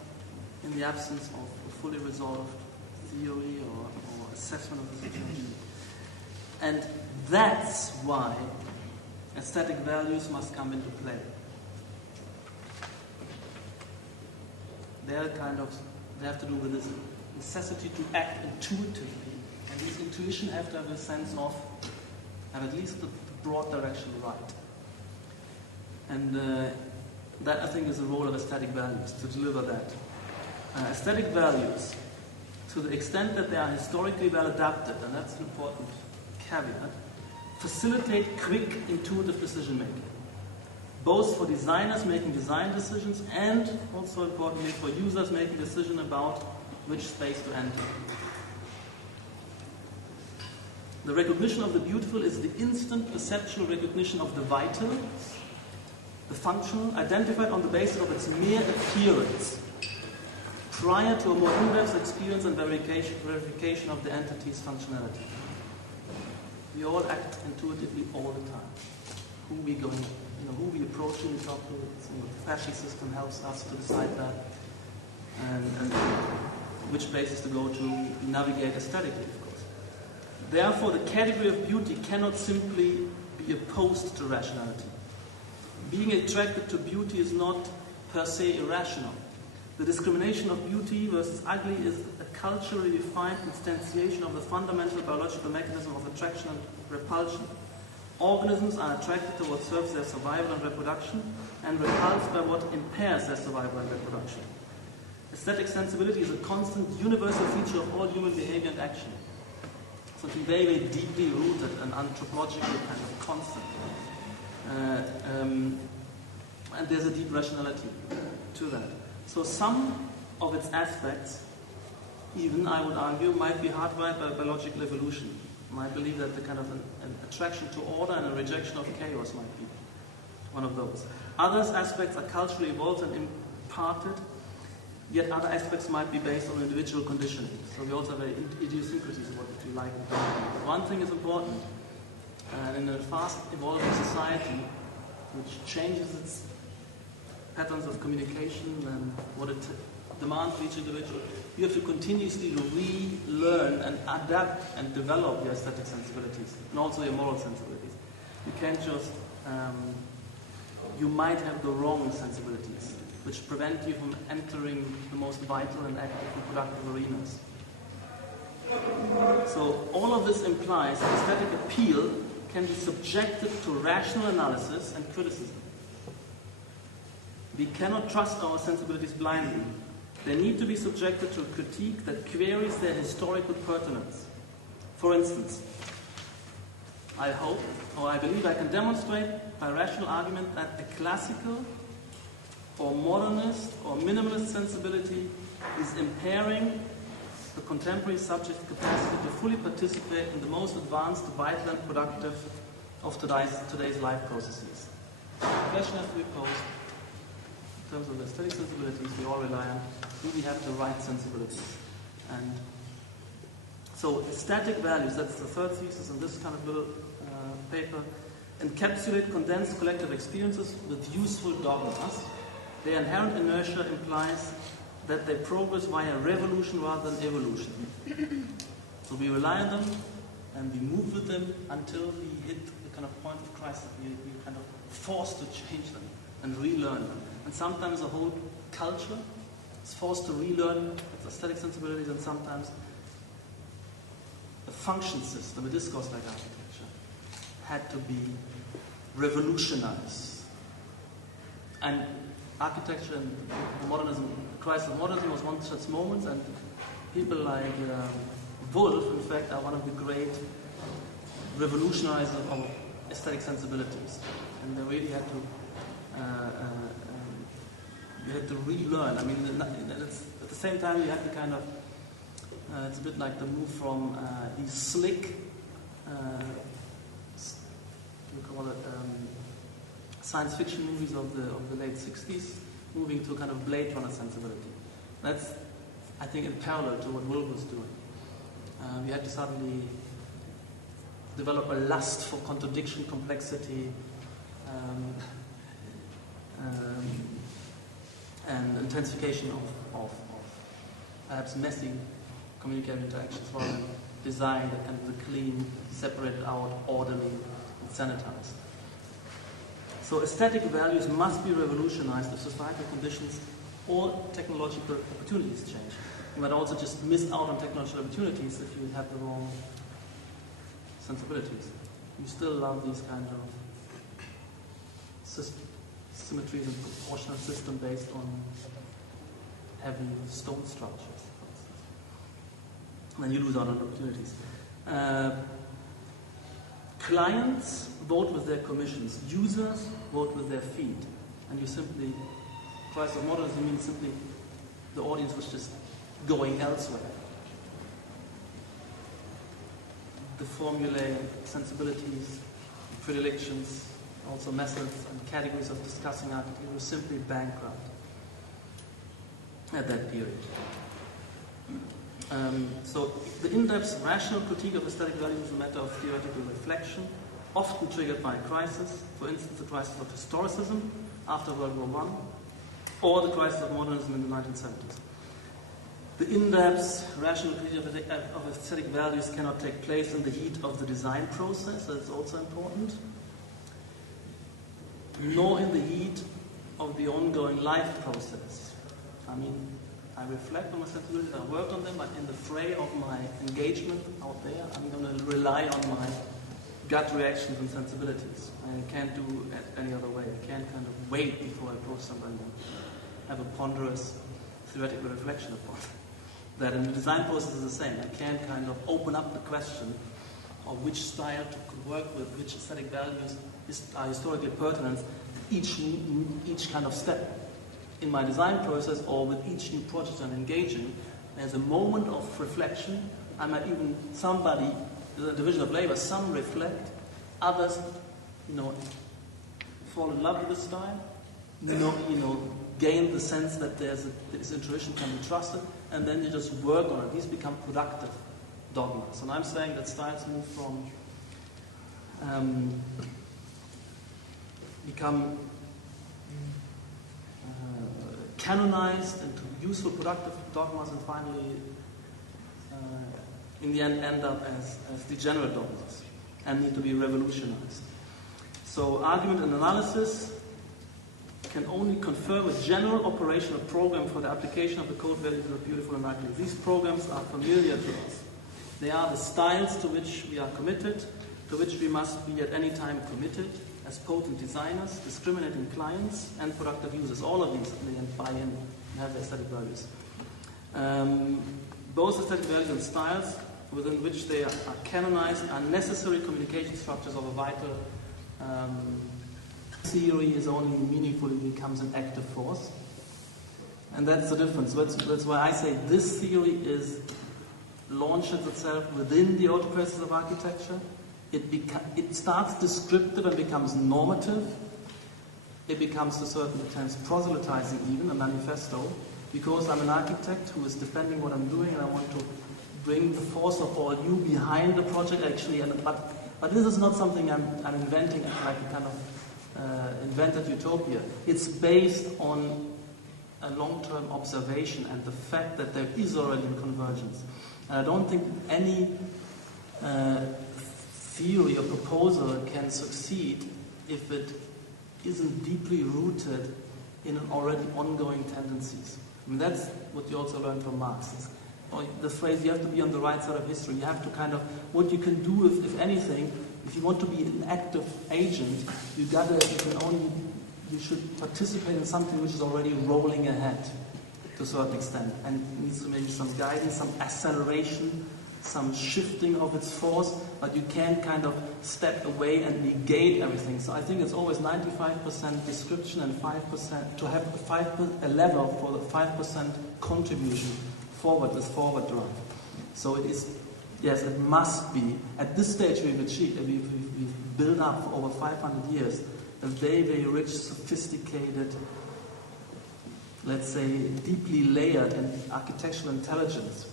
in the absence of a fully resolved theory or assessment of the situation. And that's why aesthetic values must come into play. They have to do with this necessity to act intuitively. And this intuition have to have a sense of, have at least the broad direction right. And that I think is the role of aesthetic values, to deliver that. Aesthetic values, to the extent that they are historically well adapted, and that's an important caveat, facilitate quick, intuitive decision making. Both for designers making design decisions and, also importantly, for users making decisions about which space to enter. The recognition of the beautiful is the instant perceptual recognition of the vital, the functional, identified on the basis of its mere appearance, prior to a more in-depth experience and verification of the entity's functionality. We all act intuitively all the time. Who we approach and talk to, the fashion system helps us to decide that. And which places to go to navigate aesthetically, of course. Therefore, the category of beauty cannot simply be opposed to rationality. Being attracted to beauty is not per se irrational. The discrimination of beauty versus ugly is a culturally defined instantiation of the fundamental biological mechanism of attraction and repulsion. Organisms are attracted to what serves their survival and reproduction, and repulsed by what impairs their survival and reproduction. Aesthetic sensibility is a constant, universal feature of all human behavior and action. Something very, very deeply rooted and anthropological kind of constant. And there's a deep rationality to that. So some of its aspects, even I would argue, might be hardwired by biological evolution. I believe that the kind of an attraction to order and a rejection of chaos might be one of those. Other aspects are culturally evolved and imparted, yet other aspects might be based on individual conditioning. So we also have idiosyncrasies of what we like and don't like. One thing is important, in a fast evolving society, which changes its patterns of communication and what it demands for each individual, you have to continuously relearn and adapt and develop your aesthetic sensibilities and also your moral sensibilities. You can't just, you might have the wrong sensibilities, which prevent you from entering the most vital and active and productive arenas. So all of this implies that aesthetic appeal can be subjected to rational analysis and criticism. We cannot trust our sensibilities blindly. They need to be subjected to a critique that queries their historical pertinence. For instance, I hope, or I believe I can demonstrate by rational argument that a classical or modernist or minimalist sensibility is impairing the contemporary subject's capacity to fully participate in the most advanced, vital and productive of today's life processes. The question has to be posed in terms of the aesthetic sensibilities we all rely on. Do we have the right sensibilities? And so aesthetic values, that's the third thesis in this kind of little paper, encapsulate condensed collective experiences with useful dogmas. Their inherent inertia implies that they progress via revolution rather than evolution. So we rely on them and we move with them until we hit the kind of point of crisis. We're kind of forced to change them and relearn them. And sometimes a whole culture is forced to relearn its aesthetic sensibilities, and sometimes a function system, a discourse like architecture, had to be revolutionized. And architecture and modernism, the crisis of modernism was one such moment, and people like Wolff, in fact, are one of the great revolutionizers of aesthetic sensibilities. And they really had to you had to relearn. I mean, at the same time, you had to kind of, it's a bit like the move from these slick, we call it, science fiction movies of the late 60s, moving to a kind of Blade Runner sensibility. That's, I think, in parallel to what Wolff was doing. We had to suddenly develop a lust for contradiction, complexity, and intensification of perhaps messy communicative interactions rather than design that kind of the clean, separated out, orderly, and sanitized. So aesthetic values must be revolutionized if societal conditions or technological opportunities change. You might also just miss out on technological opportunities if you have the wrong sensibilities. You still love these kind of symmetries and proportional system based on heavy stone structures, for instance. And then you lose out on opportunities. Clients vote with their commissions. Users vote with their feet. And you simply, crisis of modernism means simply the audience was just going elsewhere. The formulae, sensibilities, predilections, also methods and categories of discussing architecture were simply bankrupt at that period. So the in-depth rational critique of aesthetic values is a matter of theoretical reflection, often triggered by a crisis, for instance the crisis of historicism after World War I, or the crisis of modernism in the 1970s. The in-depth rational critique of aesthetic values cannot take place in the heat of the design process. That's also important. Nor in the heat of the ongoing life process. I mean, I reflect on my sensibilities, I work on them, but in the fray of my engagement out there, I'm going to rely on my gut reactions and sensibilities. I can't do it any other way. I can't kind of wait before I approach somebody and have a ponderous theoretical reflection upon it. That in the design process is the same. I can't kind of open up the question of which style to work with, which aesthetic values are historically pertinent each kind of step in my design process or with each new project I'm engaging. There's a moment of reflection. I might even, somebody, the division of labor, some reflect, others, fall in love with the style, gain the sense that this intuition can be trusted, and then you just work on it. These become productive dogmas. And I'm saying that styles move from become canonized into useful, productive dogmas, and finally, in the end up as degenerate dogmas and need to be revolutionized. So argument and analysis can only confirm a general operational program for the application of the code values of beautiful and ugly. These programs are familiar to us. They are the styles to which we are committed, to which we must be at any time committed as potent designers, discriminating clients, and productive users. All of these they buy in and have their aesthetic values. Both aesthetic values and styles within which they are canonized are necessary communication structures of a vital theory is only meaningful if it becomes an active force. And that's the difference. That's why I say this theory launches itself within the auto process of architecture. It starts descriptive and becomes normative. It becomes to a certain extent proselytizing even, a manifesto, because I'm an architect who is defending what I'm doing and I want to bring the force of all you behind the project actually. But this is not something I'm inventing like a kind of invented utopia. It's based on a long-term observation and the fact that there is already a convergence. And I don't think any theory or proposal can succeed if it isn't deeply rooted in an already ongoing tendencies. I mean, that's what you also learn from Marx. Or the phrase, you have to be on the right side of history. You have to kind of, what you can do if anything, if you want to be an active agent, you should participate in something which is already rolling ahead to a certain extent. And it needs maybe some guidance, some acceleration, some shifting of its force, but you can't kind of step away and negate everything. So I think it's always 95% description and 5%, to have a level for the 5% contribution forward, this forward drive. So it is, yes, it must be, at this stage we've built up for over 500 years, a very, very rich, sophisticated, let's say, deeply layered architectural intelligence.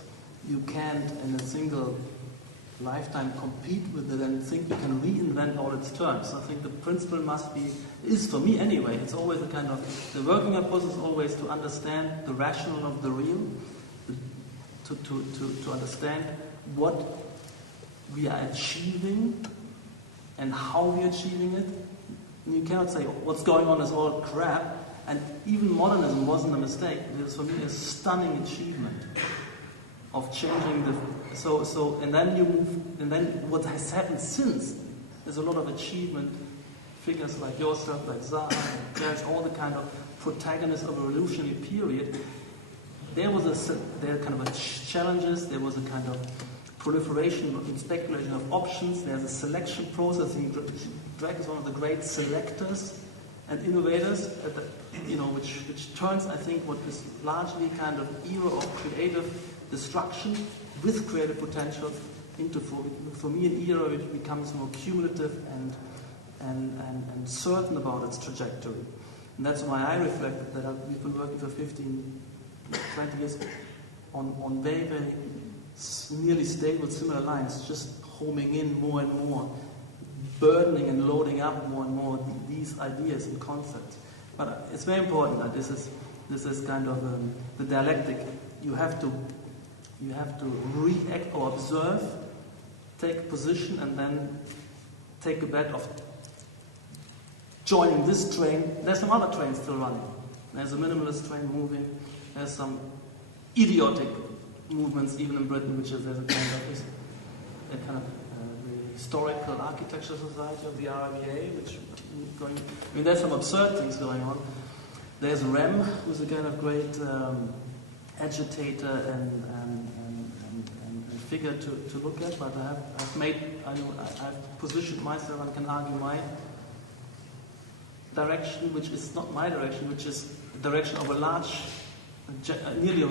You can't, in a single lifetime, compete with it and think you can reinvent all its terms. I think the principle is for me anyway, it's always a kind of, the working hypothesis is always to understand the rational of the real, to understand what we are achieving and how we are achieving it. And you cannot say what's going on is all crap, and even modernism wasn't a mistake. It was for me a stunning achievement of changing and then you move, and then what has happened since, there's a lot of achievement, figures like yourself, like Zaha, there's all the kind of protagonists of a revolutionary period. There were kind of challenges, there was a kind of proliferation and speculation of options, there's a selection process. Drake is one of the great selectors and innovators, which turns, I think, what is largely kind of era of creative destruction with creative potential into, for me, an era which becomes more cumulative and certain about its trajectory. And that's why I reflect that we've been working for 15, 20 years on very, very nearly stable, similar lines, just homing in more and more, burdening and loading up more and more these ideas and concepts. But it's very important that this is kind of the dialectic. You have to You have to react or observe, take a position, and then take a bet of joining this train. There's some other trains still running. There's a minimalist train moving. There's some idiotic movements even in Britain, which is there's a kind of the Historical Architecture Society of the RIBA, which going. I mean, there's some absurd things going on. There's Rem, who's a kind of great agitator and figure to look at, but I've positioned myself and can argue my direction, which is not my direction, which is the direction of nearly a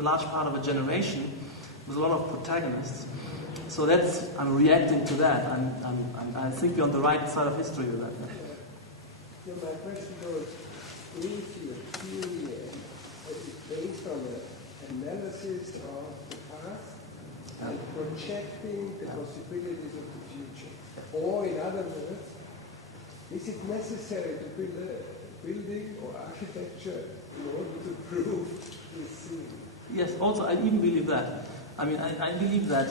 large part of a generation with a lot of protagonists. So I'm reacting to that. I think we're on the right side of history with that. Yeah, my question was, is your theory based on an analysis of the past and projecting the possibilities of the future? Or in other words, is it necessary to build a building or architecture in order to prove this theory? Yes, also I even believe that. I mean, I believe that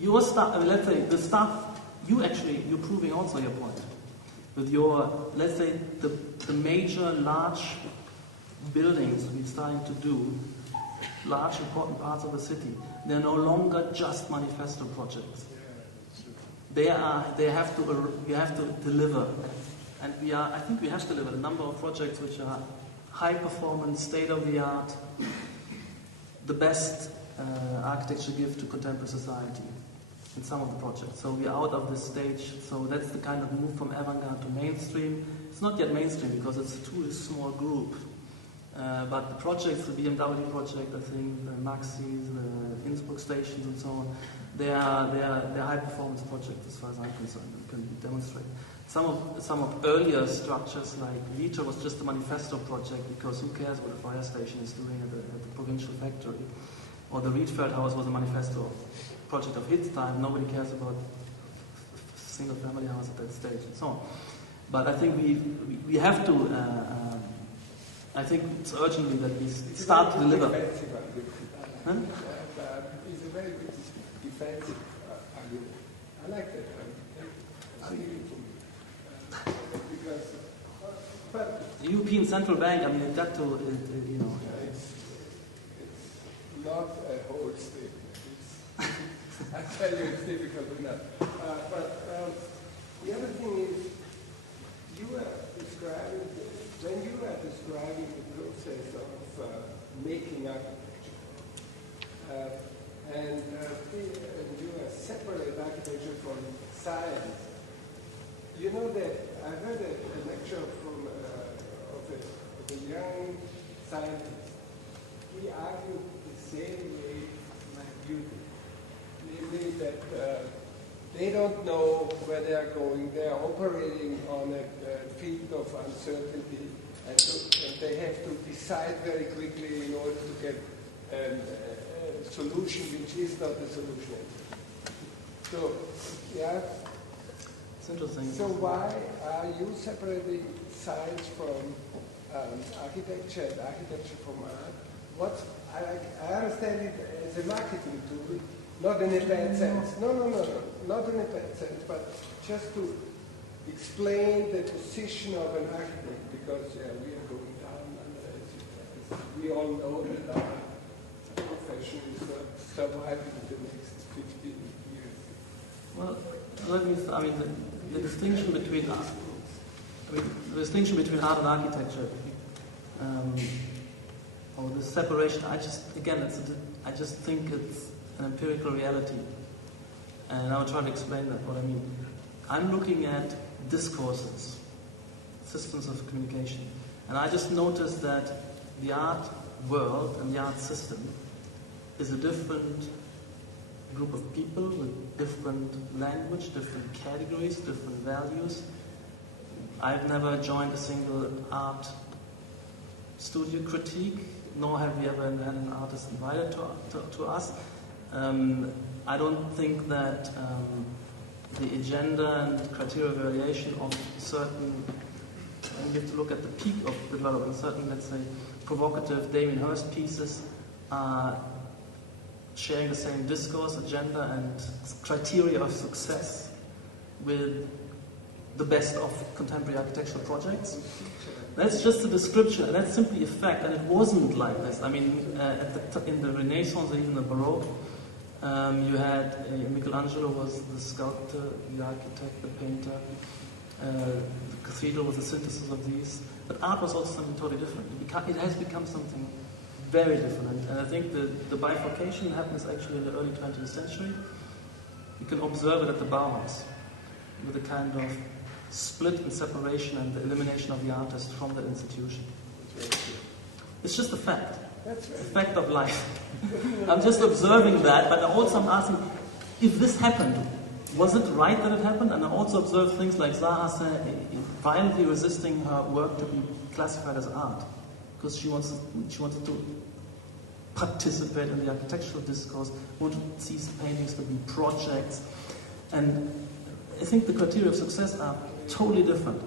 your stuff, I mean, let's say the stuff, you're proving also your point. With your, let's say, the major large buildings we're starting to do, large important parts of the city, they're no longer just manifesto projects. We have to deliver. And I think we have delivered a number of projects which are high performance, state of the art, the best architecture gift to contemporary society in some of the projects. So we're out of this stage. So that's the kind of move from avant-garde to mainstream. It's not yet mainstream because it's too small group. But the projects, the BMW project, I think, the Maxis, the Innsbruck stations and so on, they're high performance projects as far as I'm concerned. You can demonstrate. Some of earlier structures like Vita was just a manifesto project because who cares what a fire station is doing at the provincial factory. Or the Riedfeld House was a manifesto project of its time. Nobody cares about single family house at that stage and so on. But I think we have to, I think it's urgently that we start to deliver. Huh? It's a very good defensive argument. I like that argument for me. Because, but the European Central Bank, I mean, that too, it's not a whole statement. I tell you, it's difficult enough. But the other thing is, when you are describing the process of making architecture, and you are separate architecture from science, you know that I heard a lecture from of a young scientist. He argued the same way like you did, namely that they don't know where they are going. They are operating on a field of uncertainty, and they have to decide very quickly in order to get a solution which is not a solution. So, yeah. It's interesting. So why are you separating science from architecture and architecture from art? I understand it as a marketing tool, not in a bad sense. No, not in a bad sense, but just to explain the position of an architect, because we are going down, and we all know that our profession is not surviving the next 15 years. Well, the distinction between art and architecture, or the separation. I just think it's an empirical reality, and I'll try to explain that. What I mean, I'm looking at discourses, systems of communication, and I just noticed that the art world and the art system is a different group of people with different language, different categories, different values. I've never joined a single art studio critique, nor have we ever had an artist invited to us. I don't think that the agenda and criteria of evaluation of certain, and you have to look at the peak of development, certain, let's say, provocative Damien Hirst pieces are sharing the same discourse, agenda, and criteria of success with the best of contemporary architectural projects. That's just a description, and that's simply a fact, and it wasn't like this. I mean, in the Renaissance or even the Baroque, you had Michelangelo was the sculptor, the architect, the painter. The cathedral was a synthesis of these. But art was also something totally different. It has become something very different. And I think the bifurcation happens actually in the early 20th century. You can observe it at the Bauhaus, with a kind of split and separation and the elimination of the artist from that institution. It's just a fact. That's right. A fact of life. I'm just observing that, but also I'm asking, if this happened, was it right that it happened? And I also observe things like Zaha violently resisting her work to be classified as art, because she wanted to participate in the architectural discourse, wanted these paintings to be projects. And I think the criteria of success are totally different.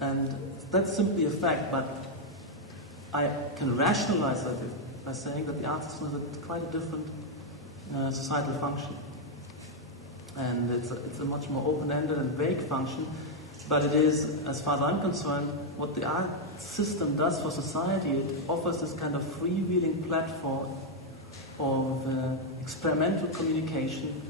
And that's simply a fact, but I can rationalize that by saying that the art system has quite a different societal function. And it's a much more open-ended and vague function, but it is, as far as I'm concerned, what the art system does for society. It offers this kind of freewheeling platform of experimental communication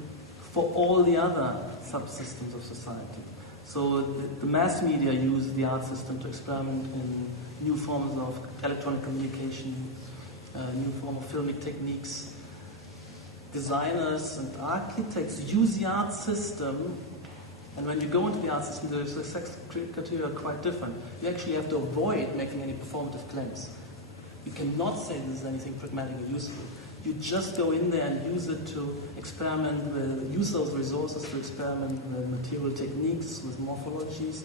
for all the other subsystems of society. So the mass media use the art system to experiment in new forms of electronic communication, new form of filmic techniques. Designers and architects use the art system, and when you go into the art system, the success criteria are quite different. You actually have to avoid making any performative claims. You cannot say this is anything pragmatic or useful. You just go in there and use it to experiment with, use those resources to experiment with material techniques, with morphologies,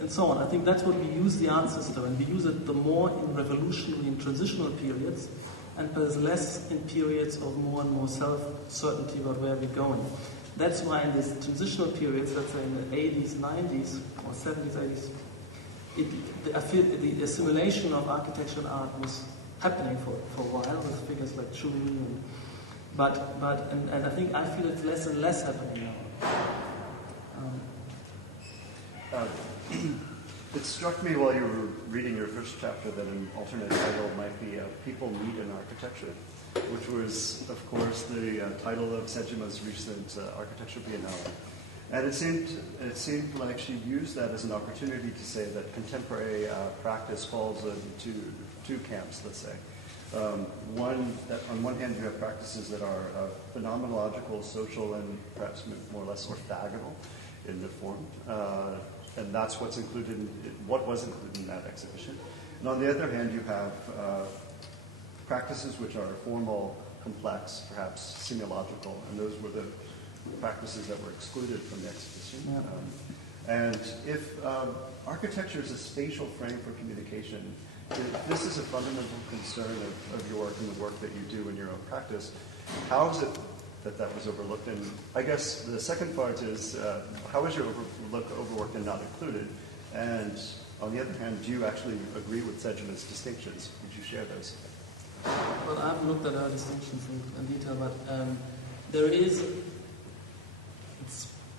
and so on. I think that's what we use the art system, and we use it the more in revolutionary and transitional periods, and perhaps less in periods of more and more self-certainty about where we're going. That's why in these transitional periods, let's say in the 80s, 90s, or 70s, 80s, I feel the assimilation of architecture and art was happening for a while with figures like Chun, but I think I feel it's less and less happening now. It struck me while you were reading your first chapter that an alternate title might be People Meet in Architecture, which was, of course, the title of Sejima's recent Architecture Biennale. And it seemed like she used that as an opportunity to say that contemporary practice falls into two camps, let's say. One, that on one hand you have practices that are phenomenological, social, and perhaps more or less orthogonal in the form. And that's what's included what was included in that exhibition. And on the other hand, you have practices which are formal, complex, perhaps semiological, and those were the practices that were excluded from the exhibition. Yeah. And if architecture is a spatial frame for communication, if this is a fundamental concern of your work and the work that you do in your own practice, how is it that was overlooked? And I guess the second part is, how is your overworked and not included? And on the other hand, do you actually agree with Sejima's distinctions? Would you share those? Well, I haven't looked at her distinctions in detail, but it's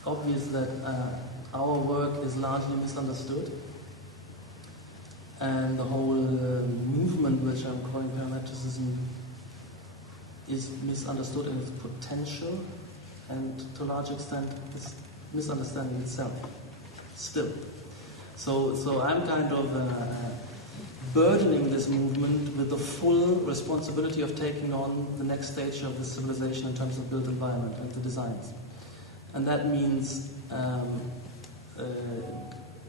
obvious that our work is largely misunderstood. And the whole movement, which I'm calling parametricism, is misunderstood in its potential, and to a large extent is misunderstanding itself still. So I'm kind of burdening this movement with the full responsibility of taking on the next stage of the civilization in terms of built environment and the designs. And that means,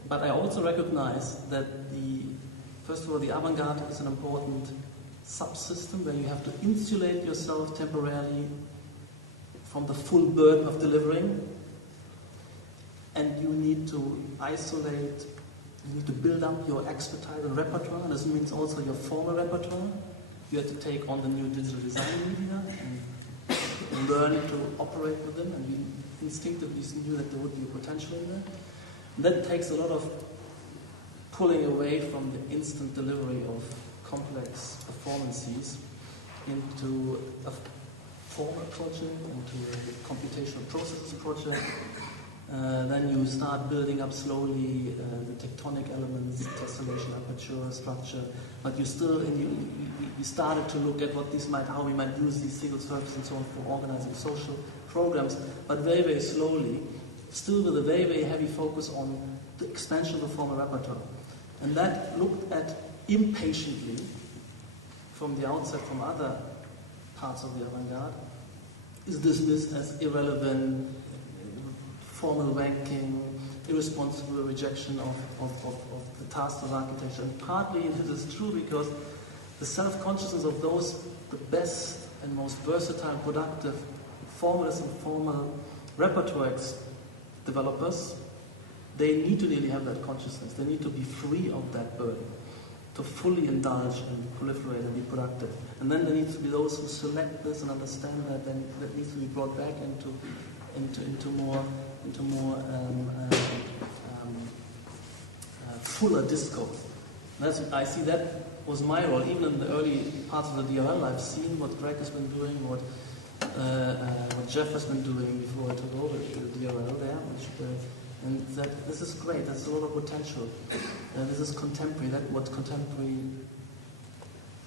but I also recognize that first of all, the avant-garde is an important subsystem where you have to insulate yourself temporarily from the full burden of delivering, and you need to isolate, you need to build up your expertise and repertoire. This means also your former repertoire. You have to take on the new digital design media and learn to operate with them, and we instinctively knew that there would be a potential in that. And that takes a lot of pulling away from the instant delivery of complex performances into a formal project, into a computational processes project. Then you start building up slowly the tectonic elements, tessellation, aperture, structure. But you still, you started to look at what these how we might use these single surfaces and so on for organizing social programs, but very, very slowly, still with a very, very heavy focus on the expansion of the formal repertoire. And that looked at impatiently from the outset from other parts of the avant-garde, is dismissed as irrelevant, formal ranking, irresponsible rejection of the task of architecture. And partly it is true because the self-consciousness of those, the best and most versatile, productive, formalist and formal repertoire developers, they need to really have that consciousness. They need to be free of that burden, to fully indulge and proliferate and be productive. And then there needs to be those who select this and understand that, then that needs to be brought back into more fuller discourse. I see that was my role, even in the early parts of the DRL. I've seen what Greg has been doing, what Jeff has been doing before I took over the DRL there, and that this is great. There's a lot of potential. This is contemporary. That what contemporary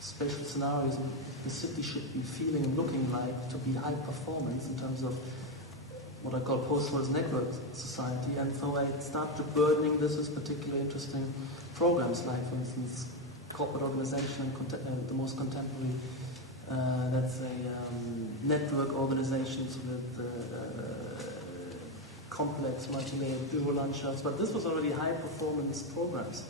spatial scenarios the city should be feeling and looking like, to be high performance in terms of what I call post-forest network society. And so I started burdening this with particularly interesting programs, like, for instance, corporate organization and the most contemporary, that's a network organizations with complex multi-layered bureau landschafts. But this was already high-performance programs.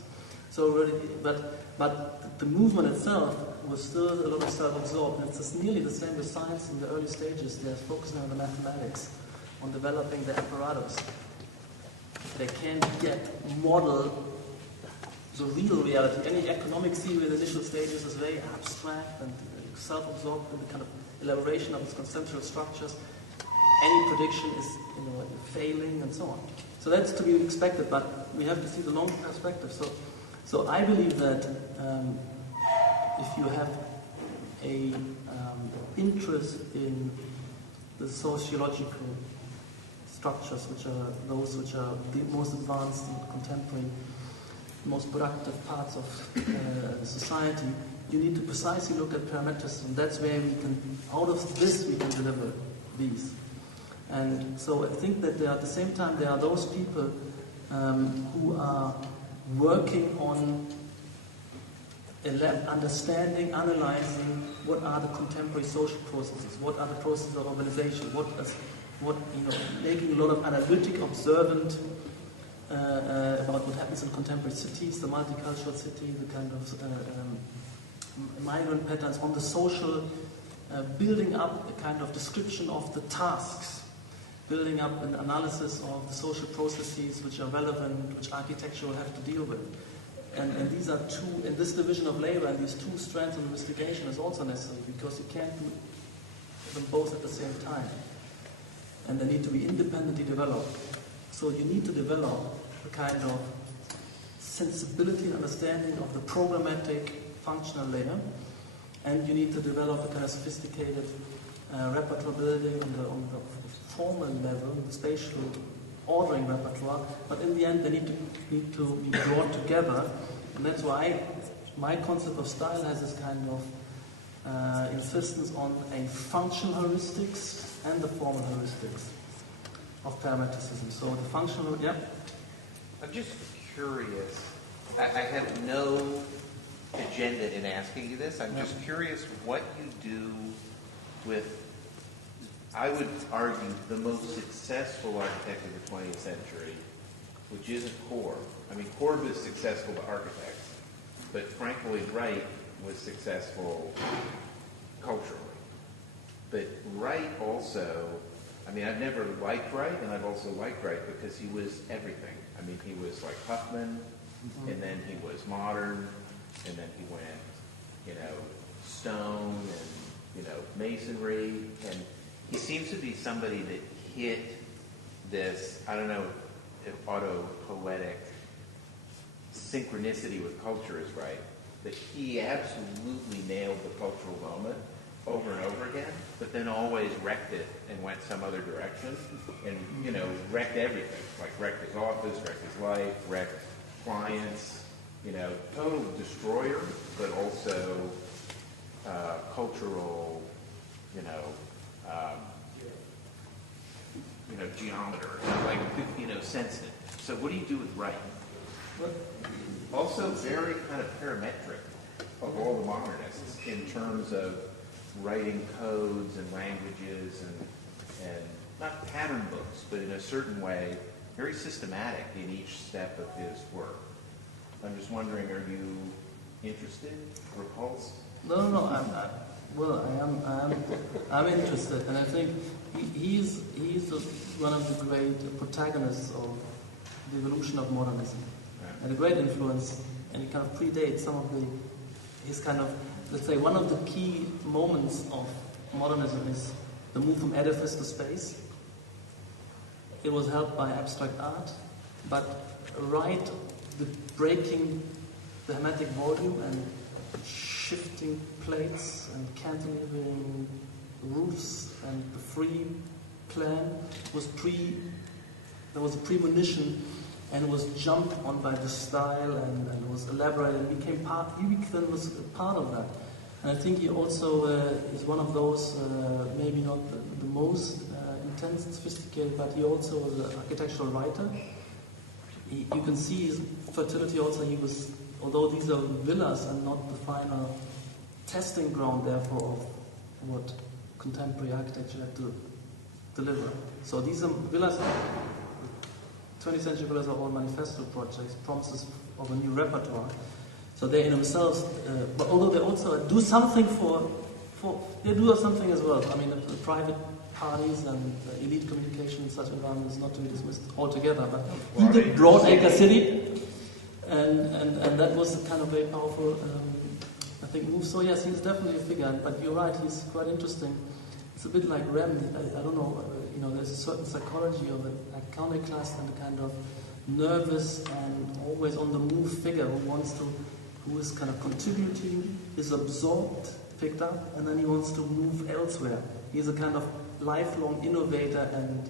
So already, but the movement itself was still a little self-absorbed. And it's nearly the same with science in the early stages. They're focusing on the mathematics, on developing the apparatus. They can't yet model the real reality. Any economic theory in the initial stages is very abstract and self-absorbed in the kind of elaboration of its conceptual structures. Any prediction is, failing and so on. So that's to be expected, but we have to see the long perspective. So I believe that if you have a interest in the sociological structures, which are those which are the most advanced and contemporary, most productive parts of society, you need to precisely look at parametricism. That's where we can, out of this, we can deliver these. And so I think that at the same time, there are those people who are working on understanding, analyzing what are the contemporary social processes, what are the processes of urbanization, making a lot of analytic, observant about what happens in contemporary cities, the multicultural city, the kind of migrant patterns on the social, building up a kind of description of the tasks, building up an analysis of the social processes which are relevant, which architecture will have to deal with. And these are two, in this division of labor, and these two strands of investigation is also necessary, because you can't do them both at the same time. And they need to be independently developed. So you need to develop a kind of sensibility and understanding of the programmatic functional layer, and you need to develop a kind of sophisticated repertoire building on the formal level, the spatial ordering repertoire, but in the end they need to be brought together, and that's why my concept of style has this kind of insistence on a functional heuristics and the formal heuristics of parametricism. So the functional, yeah? I'm just curious. I have no agenda in asking you this. I'm just curious what you do with, I would argue, the most successful architect of the 20th century, which isn't Corb. I mean, Corb is successful to architects, but Frank Lloyd Wright was successful culturally. But Wright also, I mean, I've never liked Wright, and I've also liked Wright because he was everything. I mean, he was like Huffman, and then he was modern, and then he went, stone, and, masonry, and he seems to be somebody that hit this, I don't know if auto-poetic synchronicity with culture is right, but he absolutely nailed the cultural moment over and over again, but then always wrecked it and went some other direction, and wrecked everything, like wrecked his office, wrecked his life, wrecked clients, total destroyer, but also cultural, geometer, sensitive. So what do you do with writing? Also very kind of parametric of all the modernists in terms of writing codes and languages and not pattern books, but in a certain way, very systematic in each step of his work. I'm just wondering, are you interested, repulsed? No. I'm interested, and I think he's one of the great protagonists of the evolution of modernism, and a great influence, and he kind of predates some of his kind of, let's say, one of the key moments of modernism is the move from edifice to space. It was helped by abstract art, but the breaking the hermetic volume and shifting plates and cantilevering roofs and the free plan there was a premonition, and was jumped on by the style and was elaborated and he then was a part of that. And I think he also is one of those, maybe not the most intense and sophisticated, but he also was an architectural writer. You can see his fertility also. Although these are villas and not the final testing ground, therefore, of what contemporary architecture had to deliver. So these are villas, 20th century villas are all manifesto projects, promises of a new repertoire. So they in themselves, but although they also do something they do something as well. I mean, the private parties and elite communication in such environments is not to be dismissed altogether, but he did Broadacre City, and that was a kind of very powerful, I think, move. So yes, he's definitely a figure, but you're right, he's quite interesting. It's a bit like Rem, I don't know, there's a certain psychology of an iconoclast and a kind of nervous and always on the move figure who is kind of contributing, is absorbed, picked up, and then he wants to move elsewhere. He's a kind of lifelong innovator and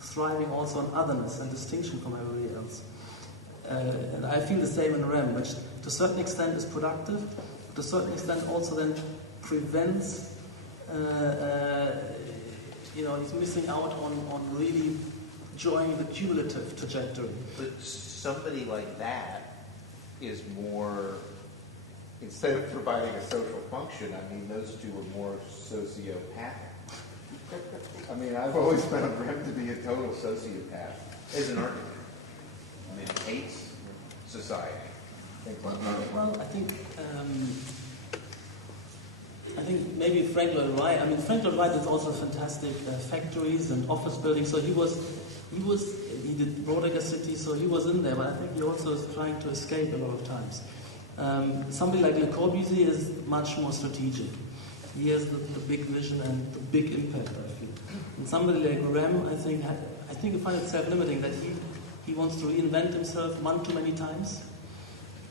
thriving also on otherness and distinction from everybody else. And I feel the same in Rem, which to a certain extent is productive, but to a certain extent also then prevents, he's missing out on really enjoying the cumulative trajectory. But somebody like that is more, instead of providing a social function, those two are more sociopathic. I've always found Rem to be a total sociopath as an architect. He hates society. Well, I think maybe Frank Lloyd Wright. Frank Lloyd Wright is also fantastic factories and office buildings. So he did Broadacre City, so he was in there. But I think he also is trying to escape a lot of times. Somebody like Le Corbusier is much more strategic. He has the big vision and the big impact, I feel. And somebody like Rem, I think you find it self-limiting that he wants to reinvent himself one too many times.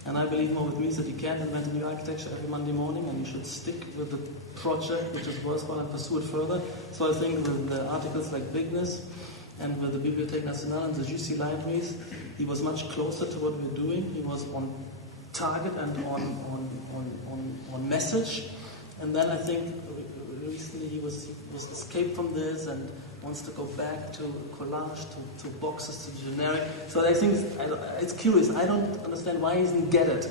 And I believe more with me that you can't invent a new architecture every Monday morning, and you should stick with the project which is worthwhile and pursue it further. So I think with the articles like Bigness and with the Bibliothèque Nationale and the Jussy libraries, he was much closer to what we're doing. He was on target and on message. And then I think recently he was escaped from this and wants to go back to collage, to boxes, to generic. So I think it's curious. I don't understand why he doesn't get it,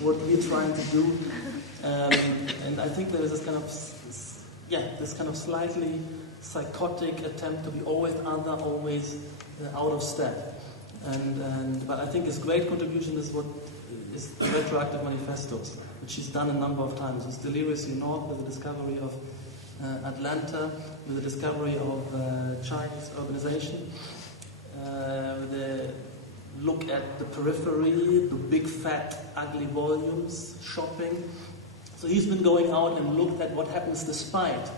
what we're trying to do. And I think there is this kind of slightly psychotic attempt to be always other, always out of step. But I think his great contribution is the retroactive manifestos, which he's done a number of times. It's Deliriously North with the discovery of Atlanta, with the discovery of Chinese urbanization, with the look at the periphery, the big fat ugly volumes, shopping. So he's been going out and looked at what happens despite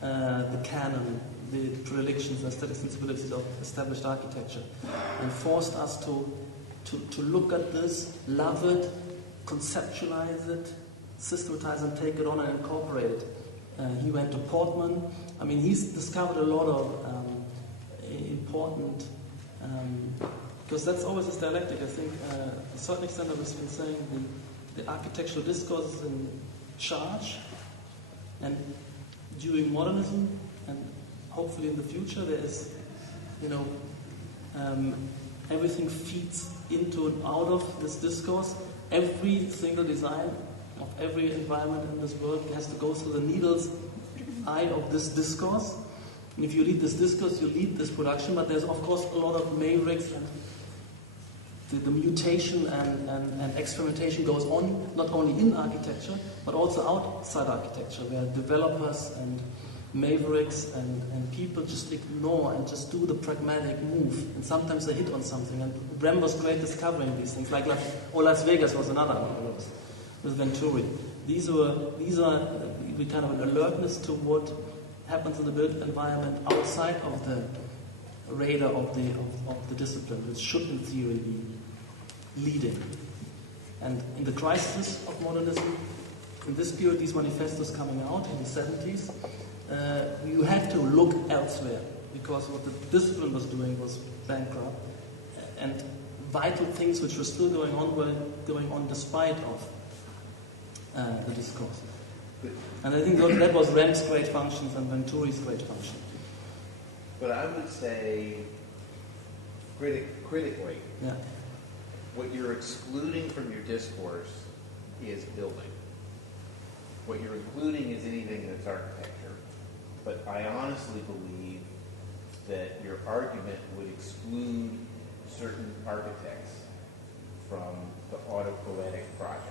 the canon, the predilections, aesthetic sensibilities of established architecture, and forced us to look at this, love it, conceptualize it, systematize and take it on and incorporate it. He went to Portman. I mean, he's discovered a lot of important, because that's always this dialectic. I think, to a certain extent, I was been saying the architectural discourse is in charge, and during modernism, and hopefully in the future, there is, everything feeds into and out of this discourse. Every single design of every environment in this world has to go through the needle's eye of this discourse. And if you lead this discourse, you lead this production, but there's of course a lot of mavericks, and the mutation and experimentation goes on not only in architecture, but also outside architecture, where developers and mavericks and people just ignore and just do the pragmatic move, and sometimes they hit on something. And Rem was great discovering these things, like Las Vegas was another one with Venturi. These are kind of an alertness to what happens in the built environment outside of the radar of the discipline, which should in theory be leading. And in the crisis of modernism, in this period, these manifestos coming out in the 70s, you had to look elsewhere, because what the discipline was doing was bankrupt, and vital things which were still going on were going on despite of the discourse. And I think that was Rem's great functions and Venturi's great function. But I would say, critically, Yeah. what you're excluding from your discourse is building. What you're including is anything that's architecture. But I honestly believe that your argument would exclude certain architects from the autopoietic project.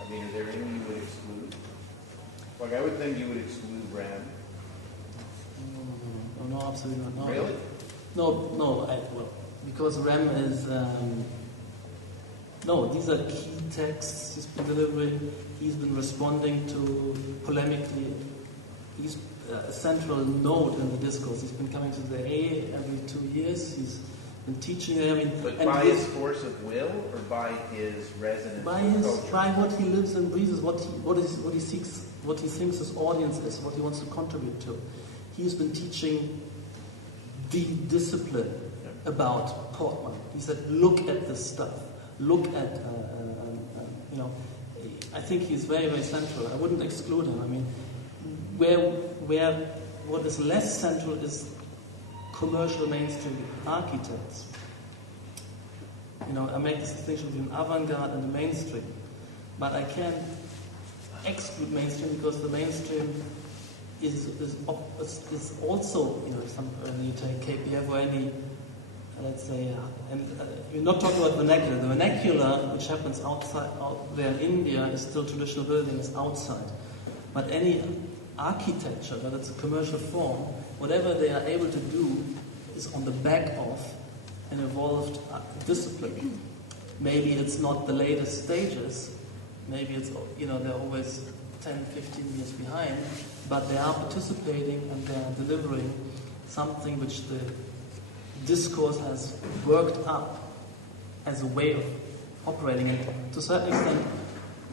I mean, is there anyone you would exclude? Like, I would think you would exclude Rem. No, absolutely not. No. Really? No, because Rem is... no, these are key texts he's been delivering. He's been responding to polemically. He's a central node in the discourse. He's been coming to the A every 2 years. He's been teaching there. I mean, but by his force of will, or by his resonance with culture? By what he lives and breathes, what he seeks, what he thinks his audience is, what he wants to contribute to. He's been teaching the discipline about Portman. He said, look at this stuff. Look at, I think he's very, very central. I wouldn't exclude him. I mean, where what is less central is commercial mainstream architects. I make this distinction between avant-garde and the mainstream. But I can't exclude mainstream, because the mainstream is also, when you take KPF or any, let's say, you're not talking about vernacular. The vernacular, which happens out there in India, is still traditional buildings outside. But any architecture, whether it's a commercial form, whatever they are able to do is on the back of an evolved discipline. Maybe it's not the latest stages, maybe it's, they're always 10, 15 years behind, but they are participating and they are delivering something which the discourse has worked up as a way of operating. And to a certain extent,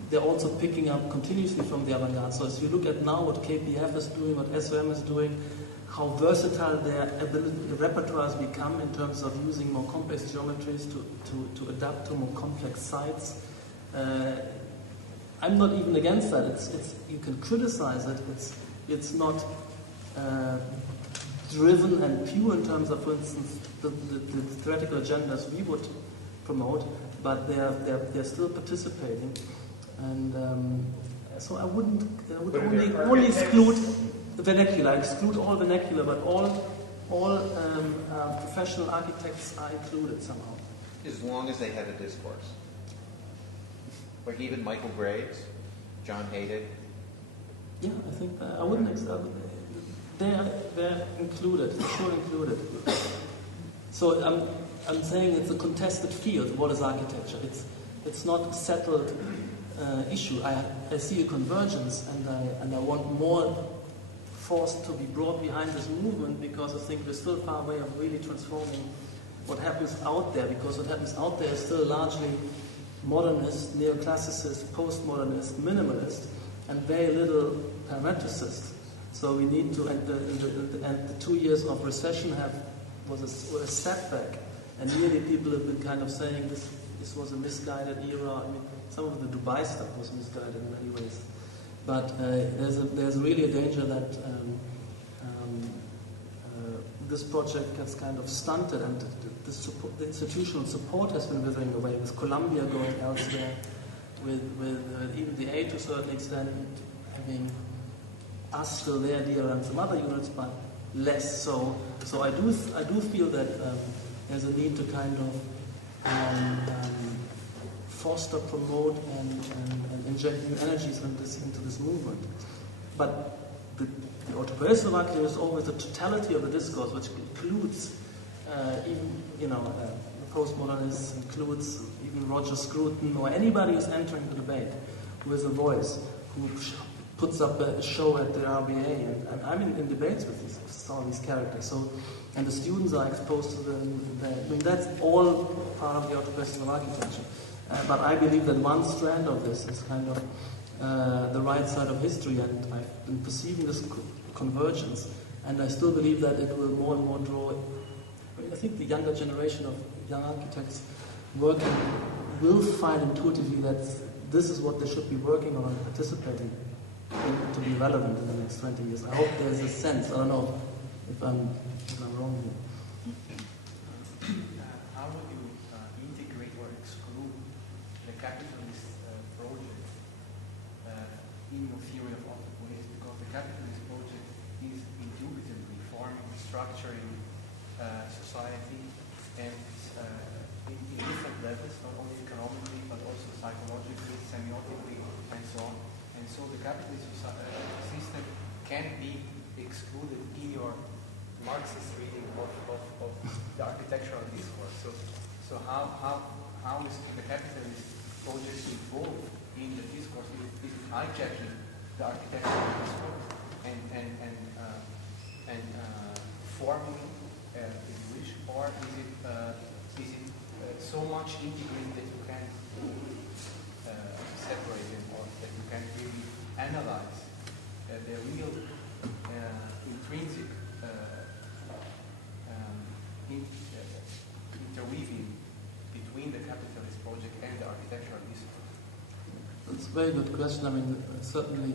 they're also picking up continuously from the avant-garde. So as you look at now what KPF is doing, what SOM is doing, how versatile their repertoire has become in terms of using more complex geometries to adapt to more complex sites. I'm not even against that. It's you can criticize it. It's not driven and pure in terms of, for instance, the theoretical agendas we would promote, but they're still participating. And so I would only exclude vernacular. I exclude all vernacular, but all professional architects are included somehow. As long as they have a discourse. Like even Michael Graves, John Hayden. Yeah, I think I wouldn't exclude. They're included, for sure included. So I'm saying it's a contested field. What is architecture? It's not a settled issue. I see a convergence, and I want more force to be brought behind this movement, because I think we're still far away of really transforming what happens out there, because what happens out there is still largely modernist, neoclassicist, postmodernist, minimalist, and very little parametricists. So we need to, and the 2 years of recession was a setback, and really people have been kind of saying this was a misguided era. I mean, some of the Dubai stuff was misguided in many ways, but there's really a danger that this project gets kind of stunted, and the institutional support has been withering away, with Colombia going elsewhere, with even the aid to a certain extent, having us still there, DRM and some other units, but less so. So I do feel that there's a need to kind of foster, promote, and inject new energies into this movement. But the autopoiesis of architecture is always the totality of the discourse, which includes even the postmodernists, includes even Roger Scruton, or anybody who's entering the debate, who has a voice, who puts up a show at the RBA, and I'm in debates with all these characters. So, and the students are exposed to them. I mean, that's all part of the autopoiesis of architecture. But I believe that one strand of this is kind of the right side of history, and I've been perceiving this convergence, and I still believe that it will more and more draw. I think the younger generation of young architects working will find intuitively that this is what they should be working on and participating in to be relevant in the next 20 years. I hope there's a sense. I don't know if I'm wrong here. How would you integrate or exclude the capitalist project in your theory of autopoiesis? Because the capitalist project is indubitably forming, structuring society, and in different levels, not only economically but also psychologically, semiotically, and so on. And so the capitalist system can be excluded in your Marxist reading of the architectural discourse. So how is the capitalist project involved in the discourse? Is it hijacking the architectural discourse and forming English, or is it so much integrated that you can separate them, or that you can really analyze the real intrinsic interweaving between the capitalist project and the architectural discourse? That's a very good question. I mean, certainly,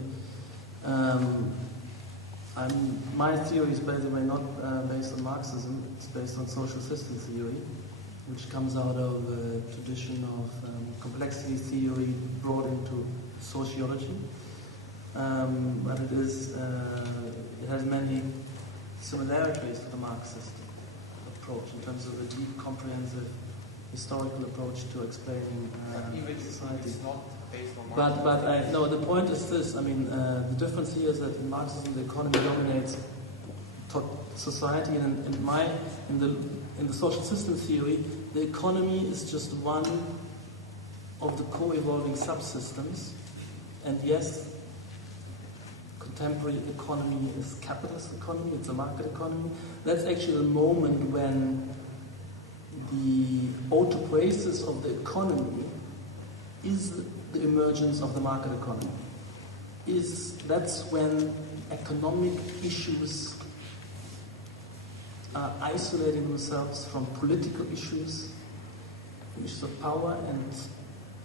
my theory is, by the way, not based on Marxism. It's based on social system theory, which comes out of a tradition of complexity theory brought into sociology. But it has many similarities to the Marxist approach in terms of a deep, comprehensive, historical approach to explaining society. It's not based on Marxism. But no, the point is this. I mean, the difference here is that in Marxism, the economy dominates society, and in the social system theory, the economy is just one of the co-evolving subsystems. And yes, contemporary economy is capitalist economy, it's a market economy. That's actually the moment when the autopoiesis of the economy is the emergence of the market economy. That's when economic issues are isolating themselves from political issues of power, and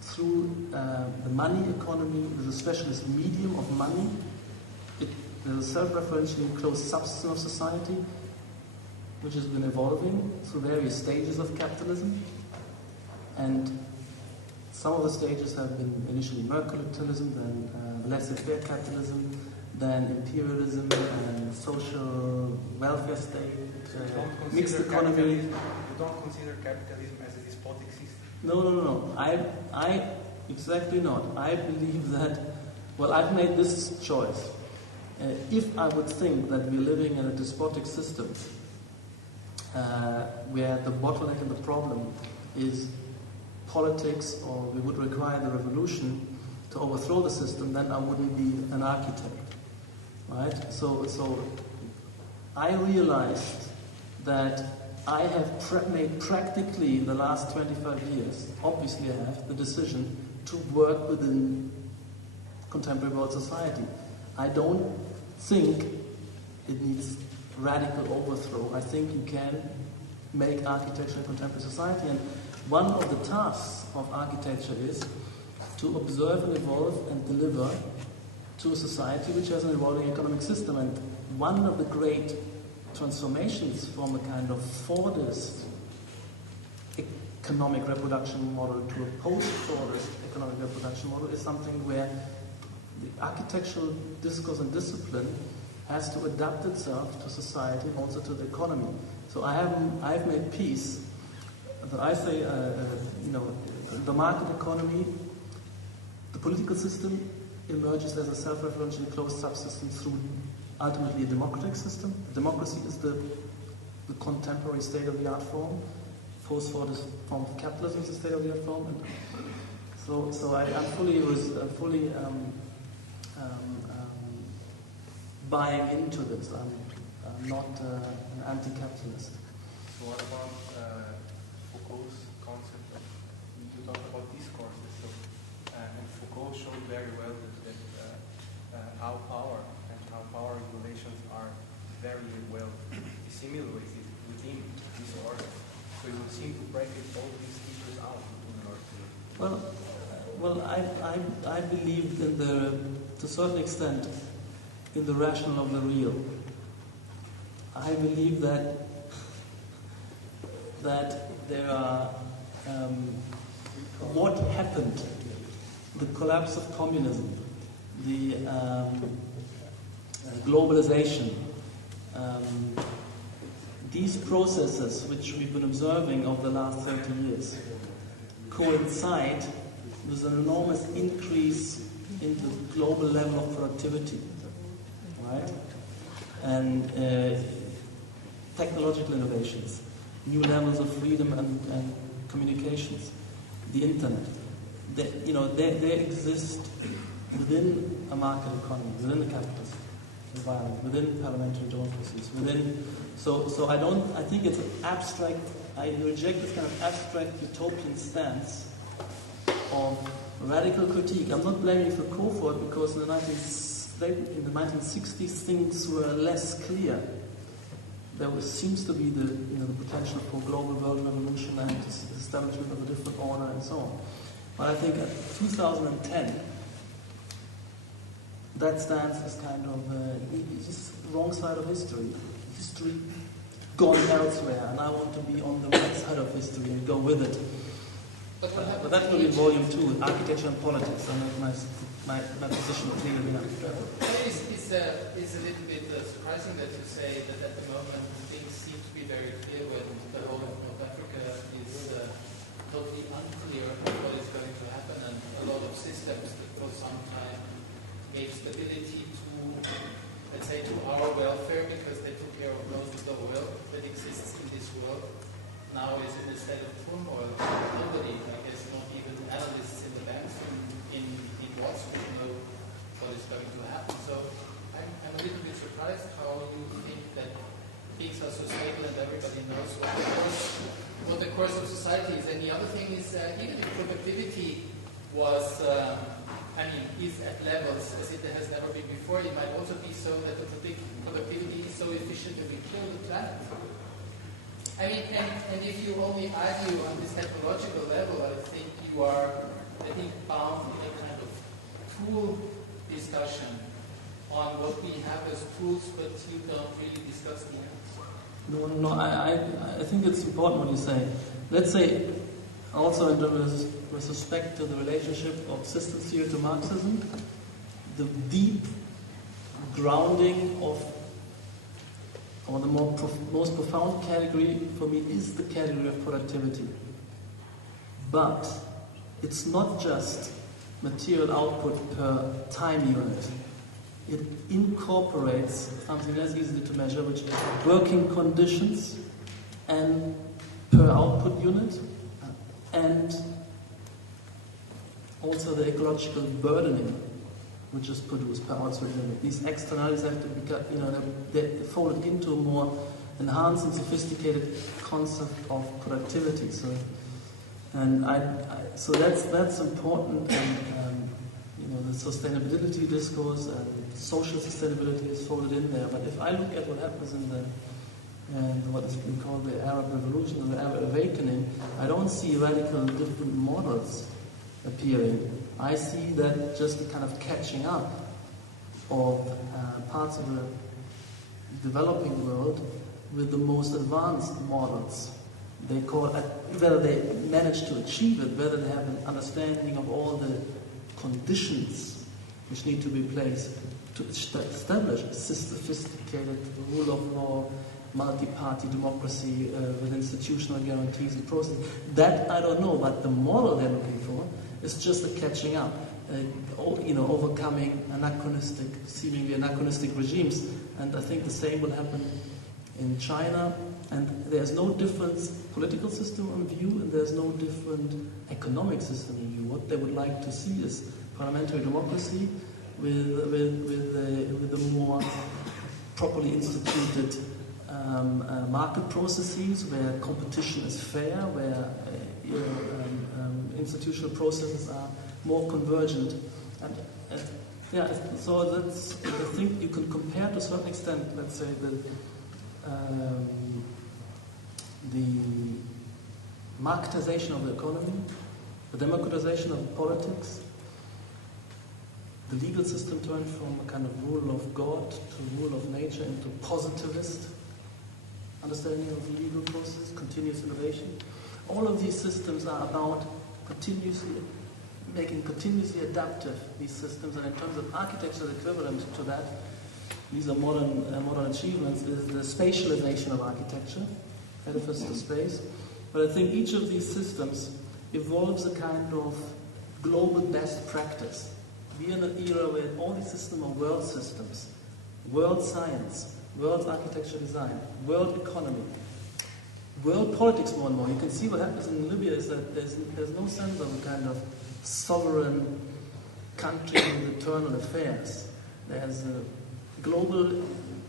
through the money economy, with a specialist medium of money, there's a self-referentially closed subsystem of society, which has been evolving through various stages of capitalism. And some of the stages have been initially mercantilism, then laissez-faire capitalism, then imperialism and social welfare state, mixed economy. You don't consider capitalism as a despotic system? No. I exactly not. I believe that, well, I've made this choice. If I would think that we're living in a despotic system, where the bottleneck and the problem is politics, or we would require the revolution to overthrow the system, then I wouldn't be an architect, right? So I realized that I have made practically in the last 25 years, obviously I have, the decision to work within contemporary world society. I don't think it needs radical overthrow. I think you can make architecture a contemporary society, and one of the tasks of architecture is to observe and evolve and deliver to a society which has an evolving economic system. And one of the great transformations from a kind of Fordist economic reproduction model to a post-Fordist economic reproduction model is something where the architectural discourse and discipline has to adapt itself to society and also to the economy. So I've made peace that I say, the market economy, the political system emerges as a self-referentially closed subsystem through ultimately a democratic system. Democracy is the contemporary state-of-the-art form. Post-Fordist form of capitalism is the state-of-the-art form. And so I'm fully buying into this. I'm not an anti-capitalist. So what about Foucault's concept of, you talk about discourses, so, and Foucault showed very well that how power and how power relations are very well dissimulated within this order. So you would seem to break all these features out in order to... Well, I believe to a certain extent, in the rational of the real. I believe that there are what happened, the collapse of communism, the globalization, these processes which we've been observing over the last 30 years coincide with an enormous increase in the global level of productivity, right? And technological innovations, new levels of freedom and communications, the internet. They exist within a market economy, within the capitalist environment, within parliamentary democracies, So I think it's an abstract. I reject this kind of abstract utopian stance of radical critique. I'm not blaming Foucault for it because in the 1960s things were less clear. There seems to be the potential for global world revolution and establishment of a different order and so on. But I think at 2010, that stance is kind of just the wrong side of history. History gone elsewhere, and I want to be on the right side of history and go with it. But that will be volume 2, architecture and politics. I make my position clear enough. It's a little bit surprising that you say that at the moment things seem to be very clear when the whole of North Africa is totally unclear what is going to happen, and a lot of systems that for some time gave stability to, let's say, to our welfare because they took care of most of the oil that exists in this world, now is in a state of turmoil. Nobody, I guess not even analysts in the banks in Wall Street know what is going to happen. So I'm a little bit surprised how you think that things are so stable and everybody knows what the course of society is. And the other thing is even if productivity was is at levels as it has never been before, it might also be so that the productivity is so efficient that we kill the planet. And if you only argue on this technological level, I think you are, bound in a kind of tool discussion on what we have as tools, but you don't really discuss the ends. No, I think it's important what you say. Let's say, also with respect to the relationship of systems theory to Marxism, the deep grounding of, or the most profound category for me is the category of productivity. But it's not just material output per time unit. It incorporates something less easy to measure, which is working conditions and per output unit, and also the ecological burdening which is produced per output unit. These externalities have to be, they're folded into a more enhanced and sophisticated concept of productivity. So that's important, and the sustainability discourse and social sustainability is folded in there. But if I look at what happens in what has been called the Arab Revolution or the Arab Awakening, I don't see radical different models appearing. I see that just a kind of catching up of parts of the developing world with the most advanced models. They call it, whether they manage to achieve it, whether they have an understanding of all the conditions which need to be placed to establish a sophisticated rule of law, multi-party democracy with institutional guarantees and processes. That I don't know, but the model they're looking for is just a catching up, overcoming seemingly anachronistic regimes. And I think the same will happen in China. And there's no different political system on view, and there's no different economic system in view. What they would like to see is parliamentary democracy with a more properly instituted market processes where competition is fair, where institutional processes are more convergent. So that's, I think you can compare to a certain extent, let's say, the marketization of the economy, the democratization of politics, the legal system turned from a kind of rule of God to rule of nature into positivist understanding of the legal process, continuous innovation. All of these systems are about making continuously adaptive these systems, and in terms of architecture, the equivalent to that, these are modern achievements, is the spatialization of architecture, edifice to space. But I think each of these systems evolves a kind of global best practice. We are in an era where all these systems are world systems, world science, world architecture design, world economy, world politics more and more. You can see what happens in Libya is that there's no sense of a kind of sovereign country with internal affairs. There's a global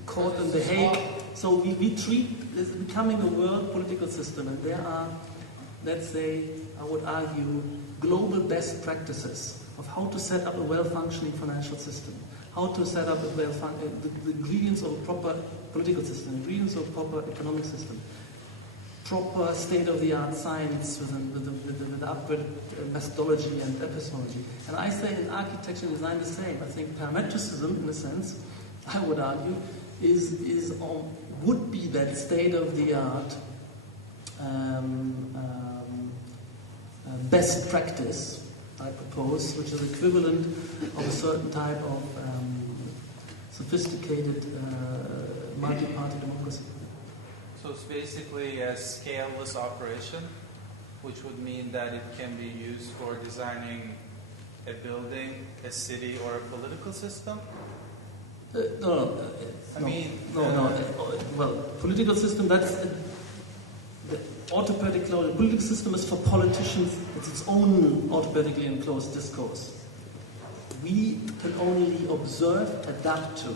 court in The Hague. So we treat this becoming a world political system, and there are, let's say, I would argue, global best practices of how to set up a well-functioning financial system, how to set up the ingredients of a proper political system, ingredients of a proper economic system, proper state-of-the-art science with the upgraded methodology and epistemology. And I say in architecture and design the same. I think parametricism, in a sense, I would argue, would be that state-of-the-art best practice, I propose, which is equivalent of a certain type of sophisticated multi-party democracy. So it's basically a scaleless operation, which would mean that it can be used for designing a building, a city, or a political system? No. Well, political system, that's the autopoietic law. The political system is for politicians. It's its own autopoietically enclosed discourse. We can only observe, adapt to,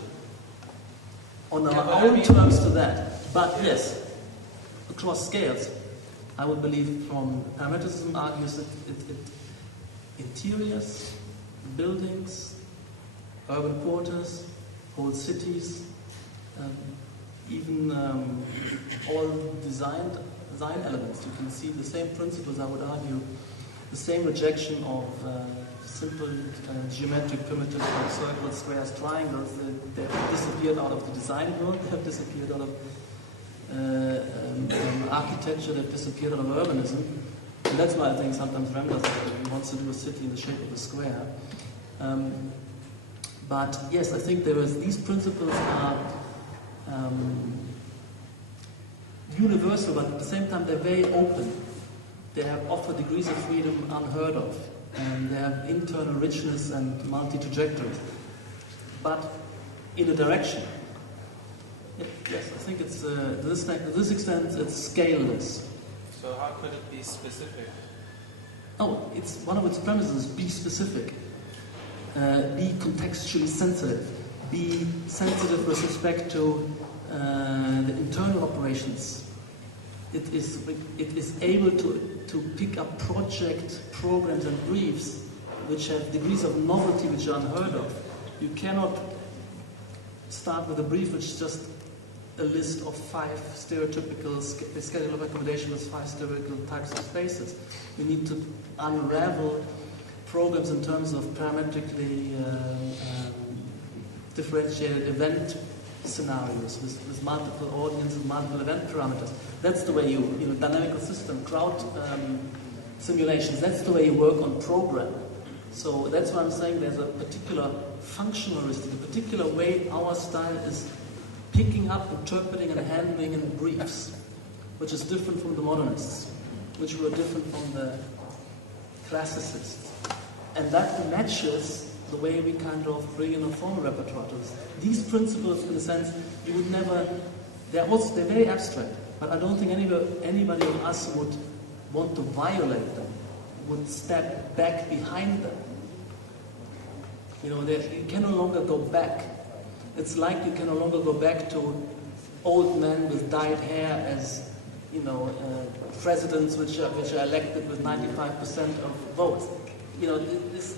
on our own terms to that. But yes, across scales, I would believe from parametricism argues that interiors, buildings, urban quarters, whole cities, even all design elements. You can see the same principles, I would argue, the same rejection of simple geometric primitives like circles, squares, triangles. They have disappeared out of the design world, they have disappeared out of architecture, they've disappeared out of urbanism. And that's why I think sometimes Rembrandt wants to do a city in the shape of a square. But yes, I think these principles are universal, but at the same time they're very open. They offer degrees of freedom unheard of, and they have internal richness and multi-trajectories. But in a direction. Yes, I think it's to this extent it's scaleless. So how could it be specific? Oh, it's one of its premises: be specific, be contextually sensitive, be sensitive with respect to the internal operations. It is able to pick up project programs and briefs which have degrees of novelty which are unheard of. You cannot start with a brief which is just a list of 5 stereotypical schedule of accommodation with 5 stereotypical types of spaces. You need to unravel programs in terms of parametrically differentiated event scenarios with multiple audiences, multiple event parameters. That's the way you dynamical system, crowd simulations, that's the way you work on program. So that's why I'm saying there's a particular functionalistic, a particular way our style is picking up, interpreting and handling in briefs, which is different from the modernists, which were different from the classicists. And that matches the way we kind of bring in a formal repertoire to this. These principles, in a sense, you would never, they're very abstract, but I don't think anybody of us would want to violate them, would step back behind them. You can no longer go back. It's like you can no longer go back to old men with dyed hair as, presidents which are elected with 95% of votes. This,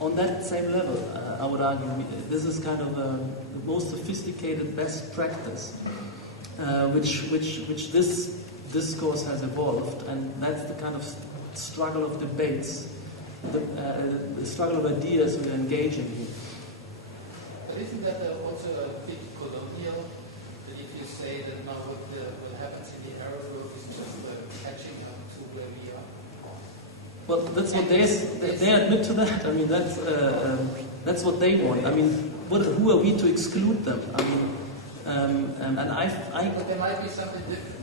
on that same level, I would argue, this is kind of the most sophisticated best practice, which this discourse has evolved, and that's the kind of struggle of debates, the struggle of ideas we're engaging in. But isn't that also a bit colonial? That if you say that now what happens in the Arab world is just catching up to where we are? Well, that's what they admit to that. I mean, that's what they want. I mean, who are we to exclude them? I mean, But there might be something different.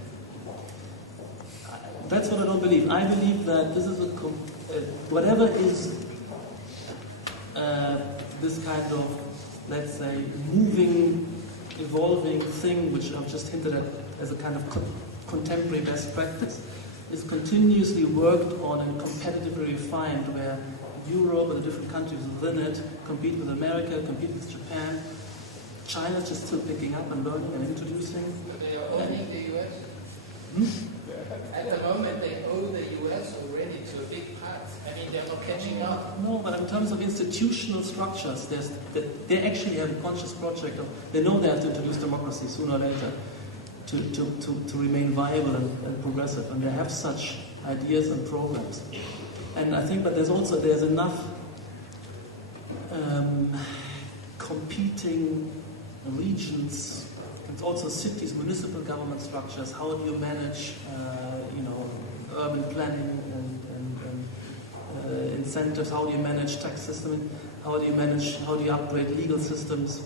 That's what I don't believe. I believe that this is whatever is this kind of, let's say, moving, evolving thing, which I've just hinted at as a kind of contemporary best practice, is continuously worked on and competitively refined, where Europe and the different countries within it compete with America, compete with Japan. China's just still picking up and learning and introducing. But they are owning the US. At the moment, they own the US already to a big part. I mean, they're not catching up. No, but in terms of institutional structures, they actually have a conscious project of, they know they have to introduce democracy sooner or later to remain viable and progressive, and they have such ideas and programs. And I think, but there's enough competing regions and also cities, municipal government structures. How do you manage, urban planning and incentives? How do you manage tax system? How do you upgrade legal systems?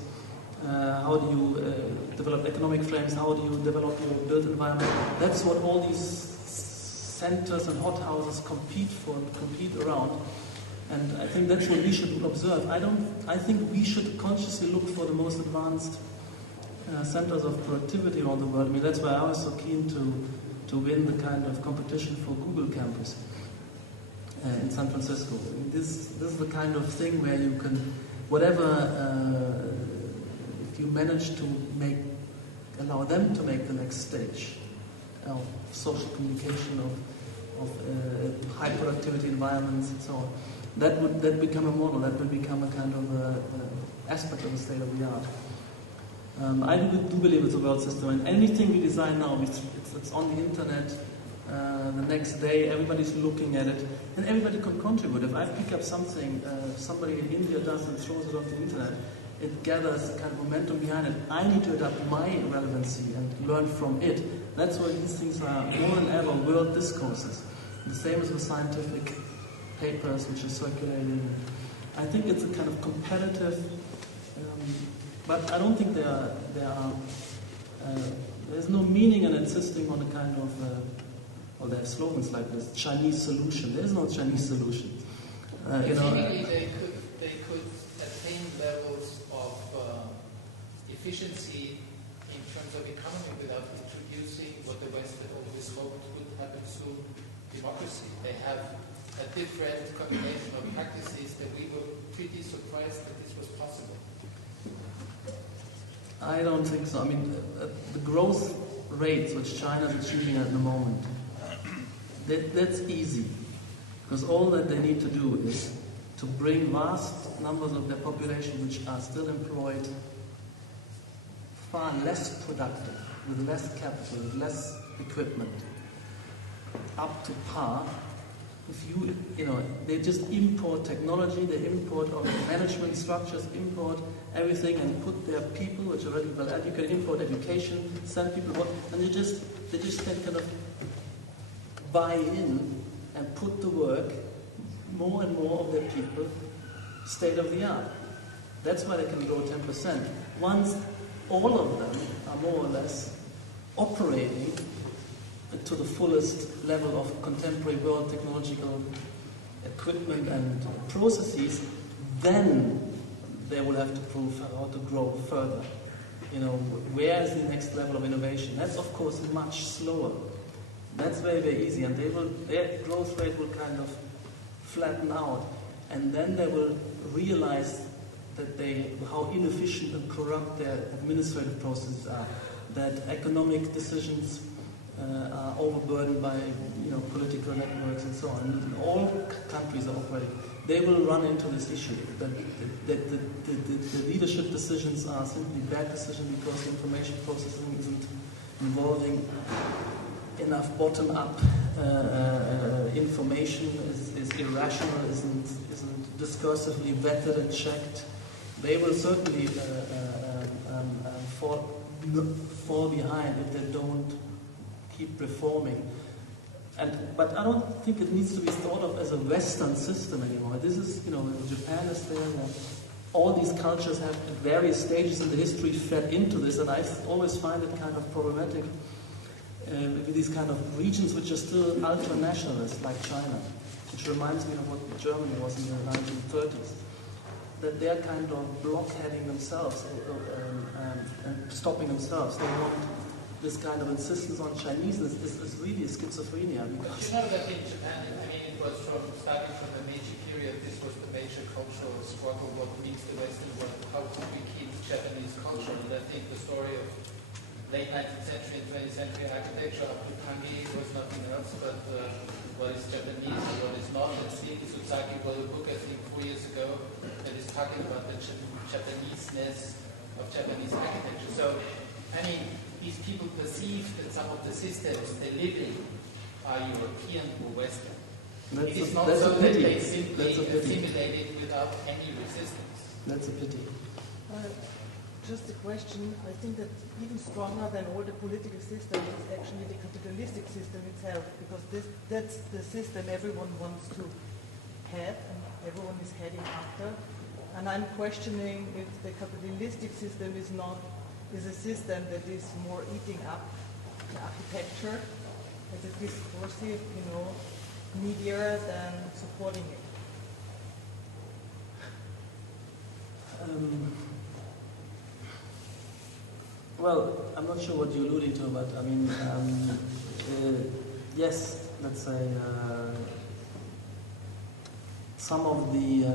How do you develop economic frames? How do you develop your built environment? That's what all these centers and hothouses compete for and compete around. And I think that's what we should observe. I think we should consciously look for the most advanced centers of productivity around the world. I mean, that's why I was so keen to win the kind of competition for Google Campus in San Francisco. I mean, this is the kind of thing where you can, if you manage to allow them to make the next stage of social communication, of high productivity environments and so on, that would become a model, that would become a kind of aspect of the state of the art. I do believe it's a world system, and anything we design now, it's on the internet. The next day, everybody's looking at it, and everybody can contribute. If I pick up something somebody in India does and throws it on the internet, it gathers kind of momentum behind it. I need to adapt my relevancy and learn from it. That's why these things are more than ever world discourses. The same as the scientific papers which are circulating. I think it's a kind of competitive, but I don't think there's no meaning in insisting on a kind of, they have slogans like this, Chinese solution. There is no Chinese solution. Seemingly they could attain levels of efficiency in terms of economy without introducing what the West had always hoped would happen soon, democracy. They have a different combination of practices that we were pretty surprised that this was possible. I don't think so. I mean, the growth rates which China is achieving at the moment, that's easy. Because all that they need to do is to bring vast numbers of their population which are still employed, far less productive, with less capital, with less equipment, up to par. If they just import technology, they import management structures, import everything, and put their people, which are already well educated, import education, send people to work, and they just can kind of buy in and put to work more and more of their people state of the art. That's why they can grow 10%. Once all of them are more or less operating to the fullest level of contemporary world technological equipment and processes, then they will have to prove how to grow further. Where is the next level of innovation? That's of course much slower. That's very, very easy, and their growth rate will kind of flatten out, and then they will realize that how inefficient and corrupt their administrative processes are, that economic decisions are overburdened by political networks and so on. And all countries are operating. They will run into this issue that the leadership decisions are simply bad decisions because the information processing isn't involving enough bottom-up information, is irrational, isn't discursively vetted and checked. They will certainly fall behind if they don't keep reforming. But I don't think it needs to be thought of as a Western system anymore. This is, Japan is there. All these cultures have at various stages in the history fed into this, and I always find it kind of problematic with these kind of regions which are still ultra-nationalist, like China, which reminds me of what Germany was in the 1930s. That they're kind of blockheading themselves and stopping themselves. They want this kind of insistence on Chineseness is really a schizophrenia. Because that in Japan, it was starting from the Meiji period, this was the major cultural struggle, what means the Western world, how could we keep Japanese culture? And I think the story of late 19th century and 20th century architecture up to Kangi was nothing else but what is Japanese and what is not. And Steve Suzuki wrote a book, I think, 4 years ago, that is talking about the Japanese-ness of Japanese architecture. So, these people perceive that some of the systems they live in are European or Western. It is not so that they simply assimilate it without any resistance. That's a pity. Just a question. I think that even stronger than all the political systems is actually the capitalistic system itself, because that's the system everyone wants to have and everyone is heading after. And I'm questioning if the capitalistic system is a system that is more eating up the architecture as a discursive, media than supporting it. Well, I'm not sure what you're alluding to, but yes, let's say some of the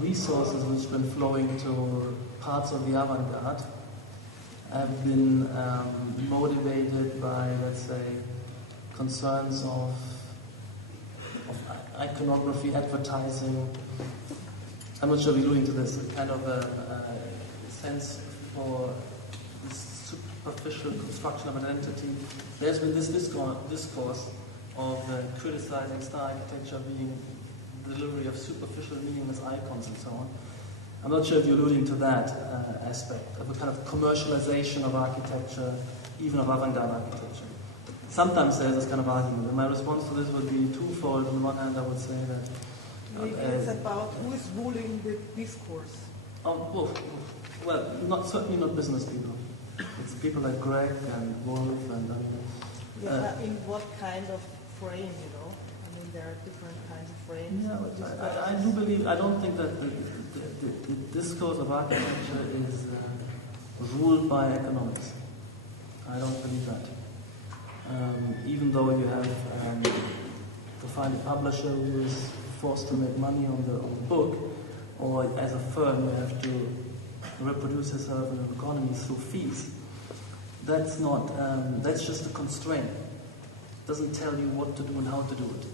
resources which have been flowing to parts of the avant-garde have been motivated by, let's say, concerns of iconography, advertising. I'm not sure if you're alluding to this, kind of a sense for superficial construction of an entity. There's been this discourse of criticizing star architecture being delivery of superficial, meaningless icons and so on. I'm not sure if you're alluding to that aspect of a kind of commercialization of architecture, even of avant-garde architecture. Sometimes there's this kind of argument, and my response to this would be twofold. On the one hand, I would say that maybe it's about who is ruling the discourse. Well, certainly not business people. It's people like Greg and Wolf and in what kind of frame, there are different kinds of frames. Yeah, I do believe. I don't think that the discourse of architecture is ruled by economics. I don't believe that. Even though you have to find a publisher who is forced to make money on the book, or as a firm you have to reproduce yourself in an economy through fees. That's not. That's just a constraint. It doesn't tell you what to do and how to do it.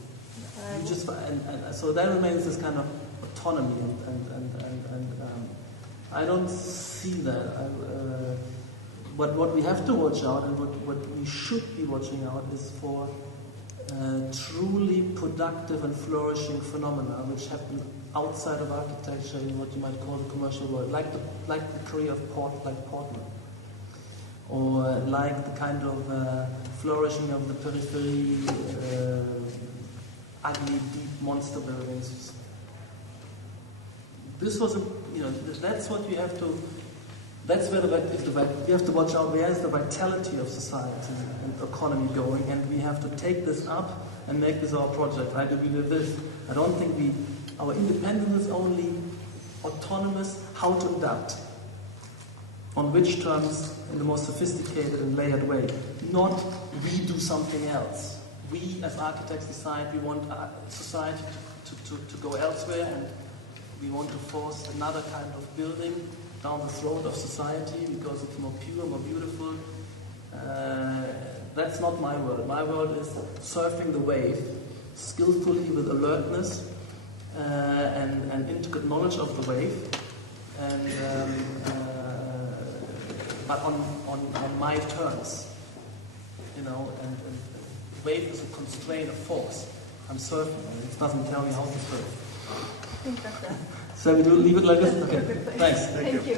You just and so there remains this kind of autonomy, and I don't see that. But what we have to watch out, and what we should be watching out, is for truly productive and flourishing phenomena which happen outside of architecture in what you might call the commercial world, like the career of Portland, or like the kind of flourishing of the periphery, ugly, deep monster buildings. This was that's what we have to. That's where we have to watch out. Where is the vitality of society and economy going? And we have to take this up and make this our project. I do believe this. I don't think our independence is only autonomous. How to adapt? On which terms? In the most sophisticated and layered way. Not we do something else. We as architects decide we want society to go elsewhere, and we want to force another kind of building down the throat of society because it's more pure, more beautiful. That's not my world. My world is surfing the wave skillfully with alertness and intricate knowledge of the wave, but on my terms, and the wave is a constraint, a force. I'm surfing, and it doesn't tell me how to surf. I think that's that. So we do leave it like this? Okay, thanks. Thank you.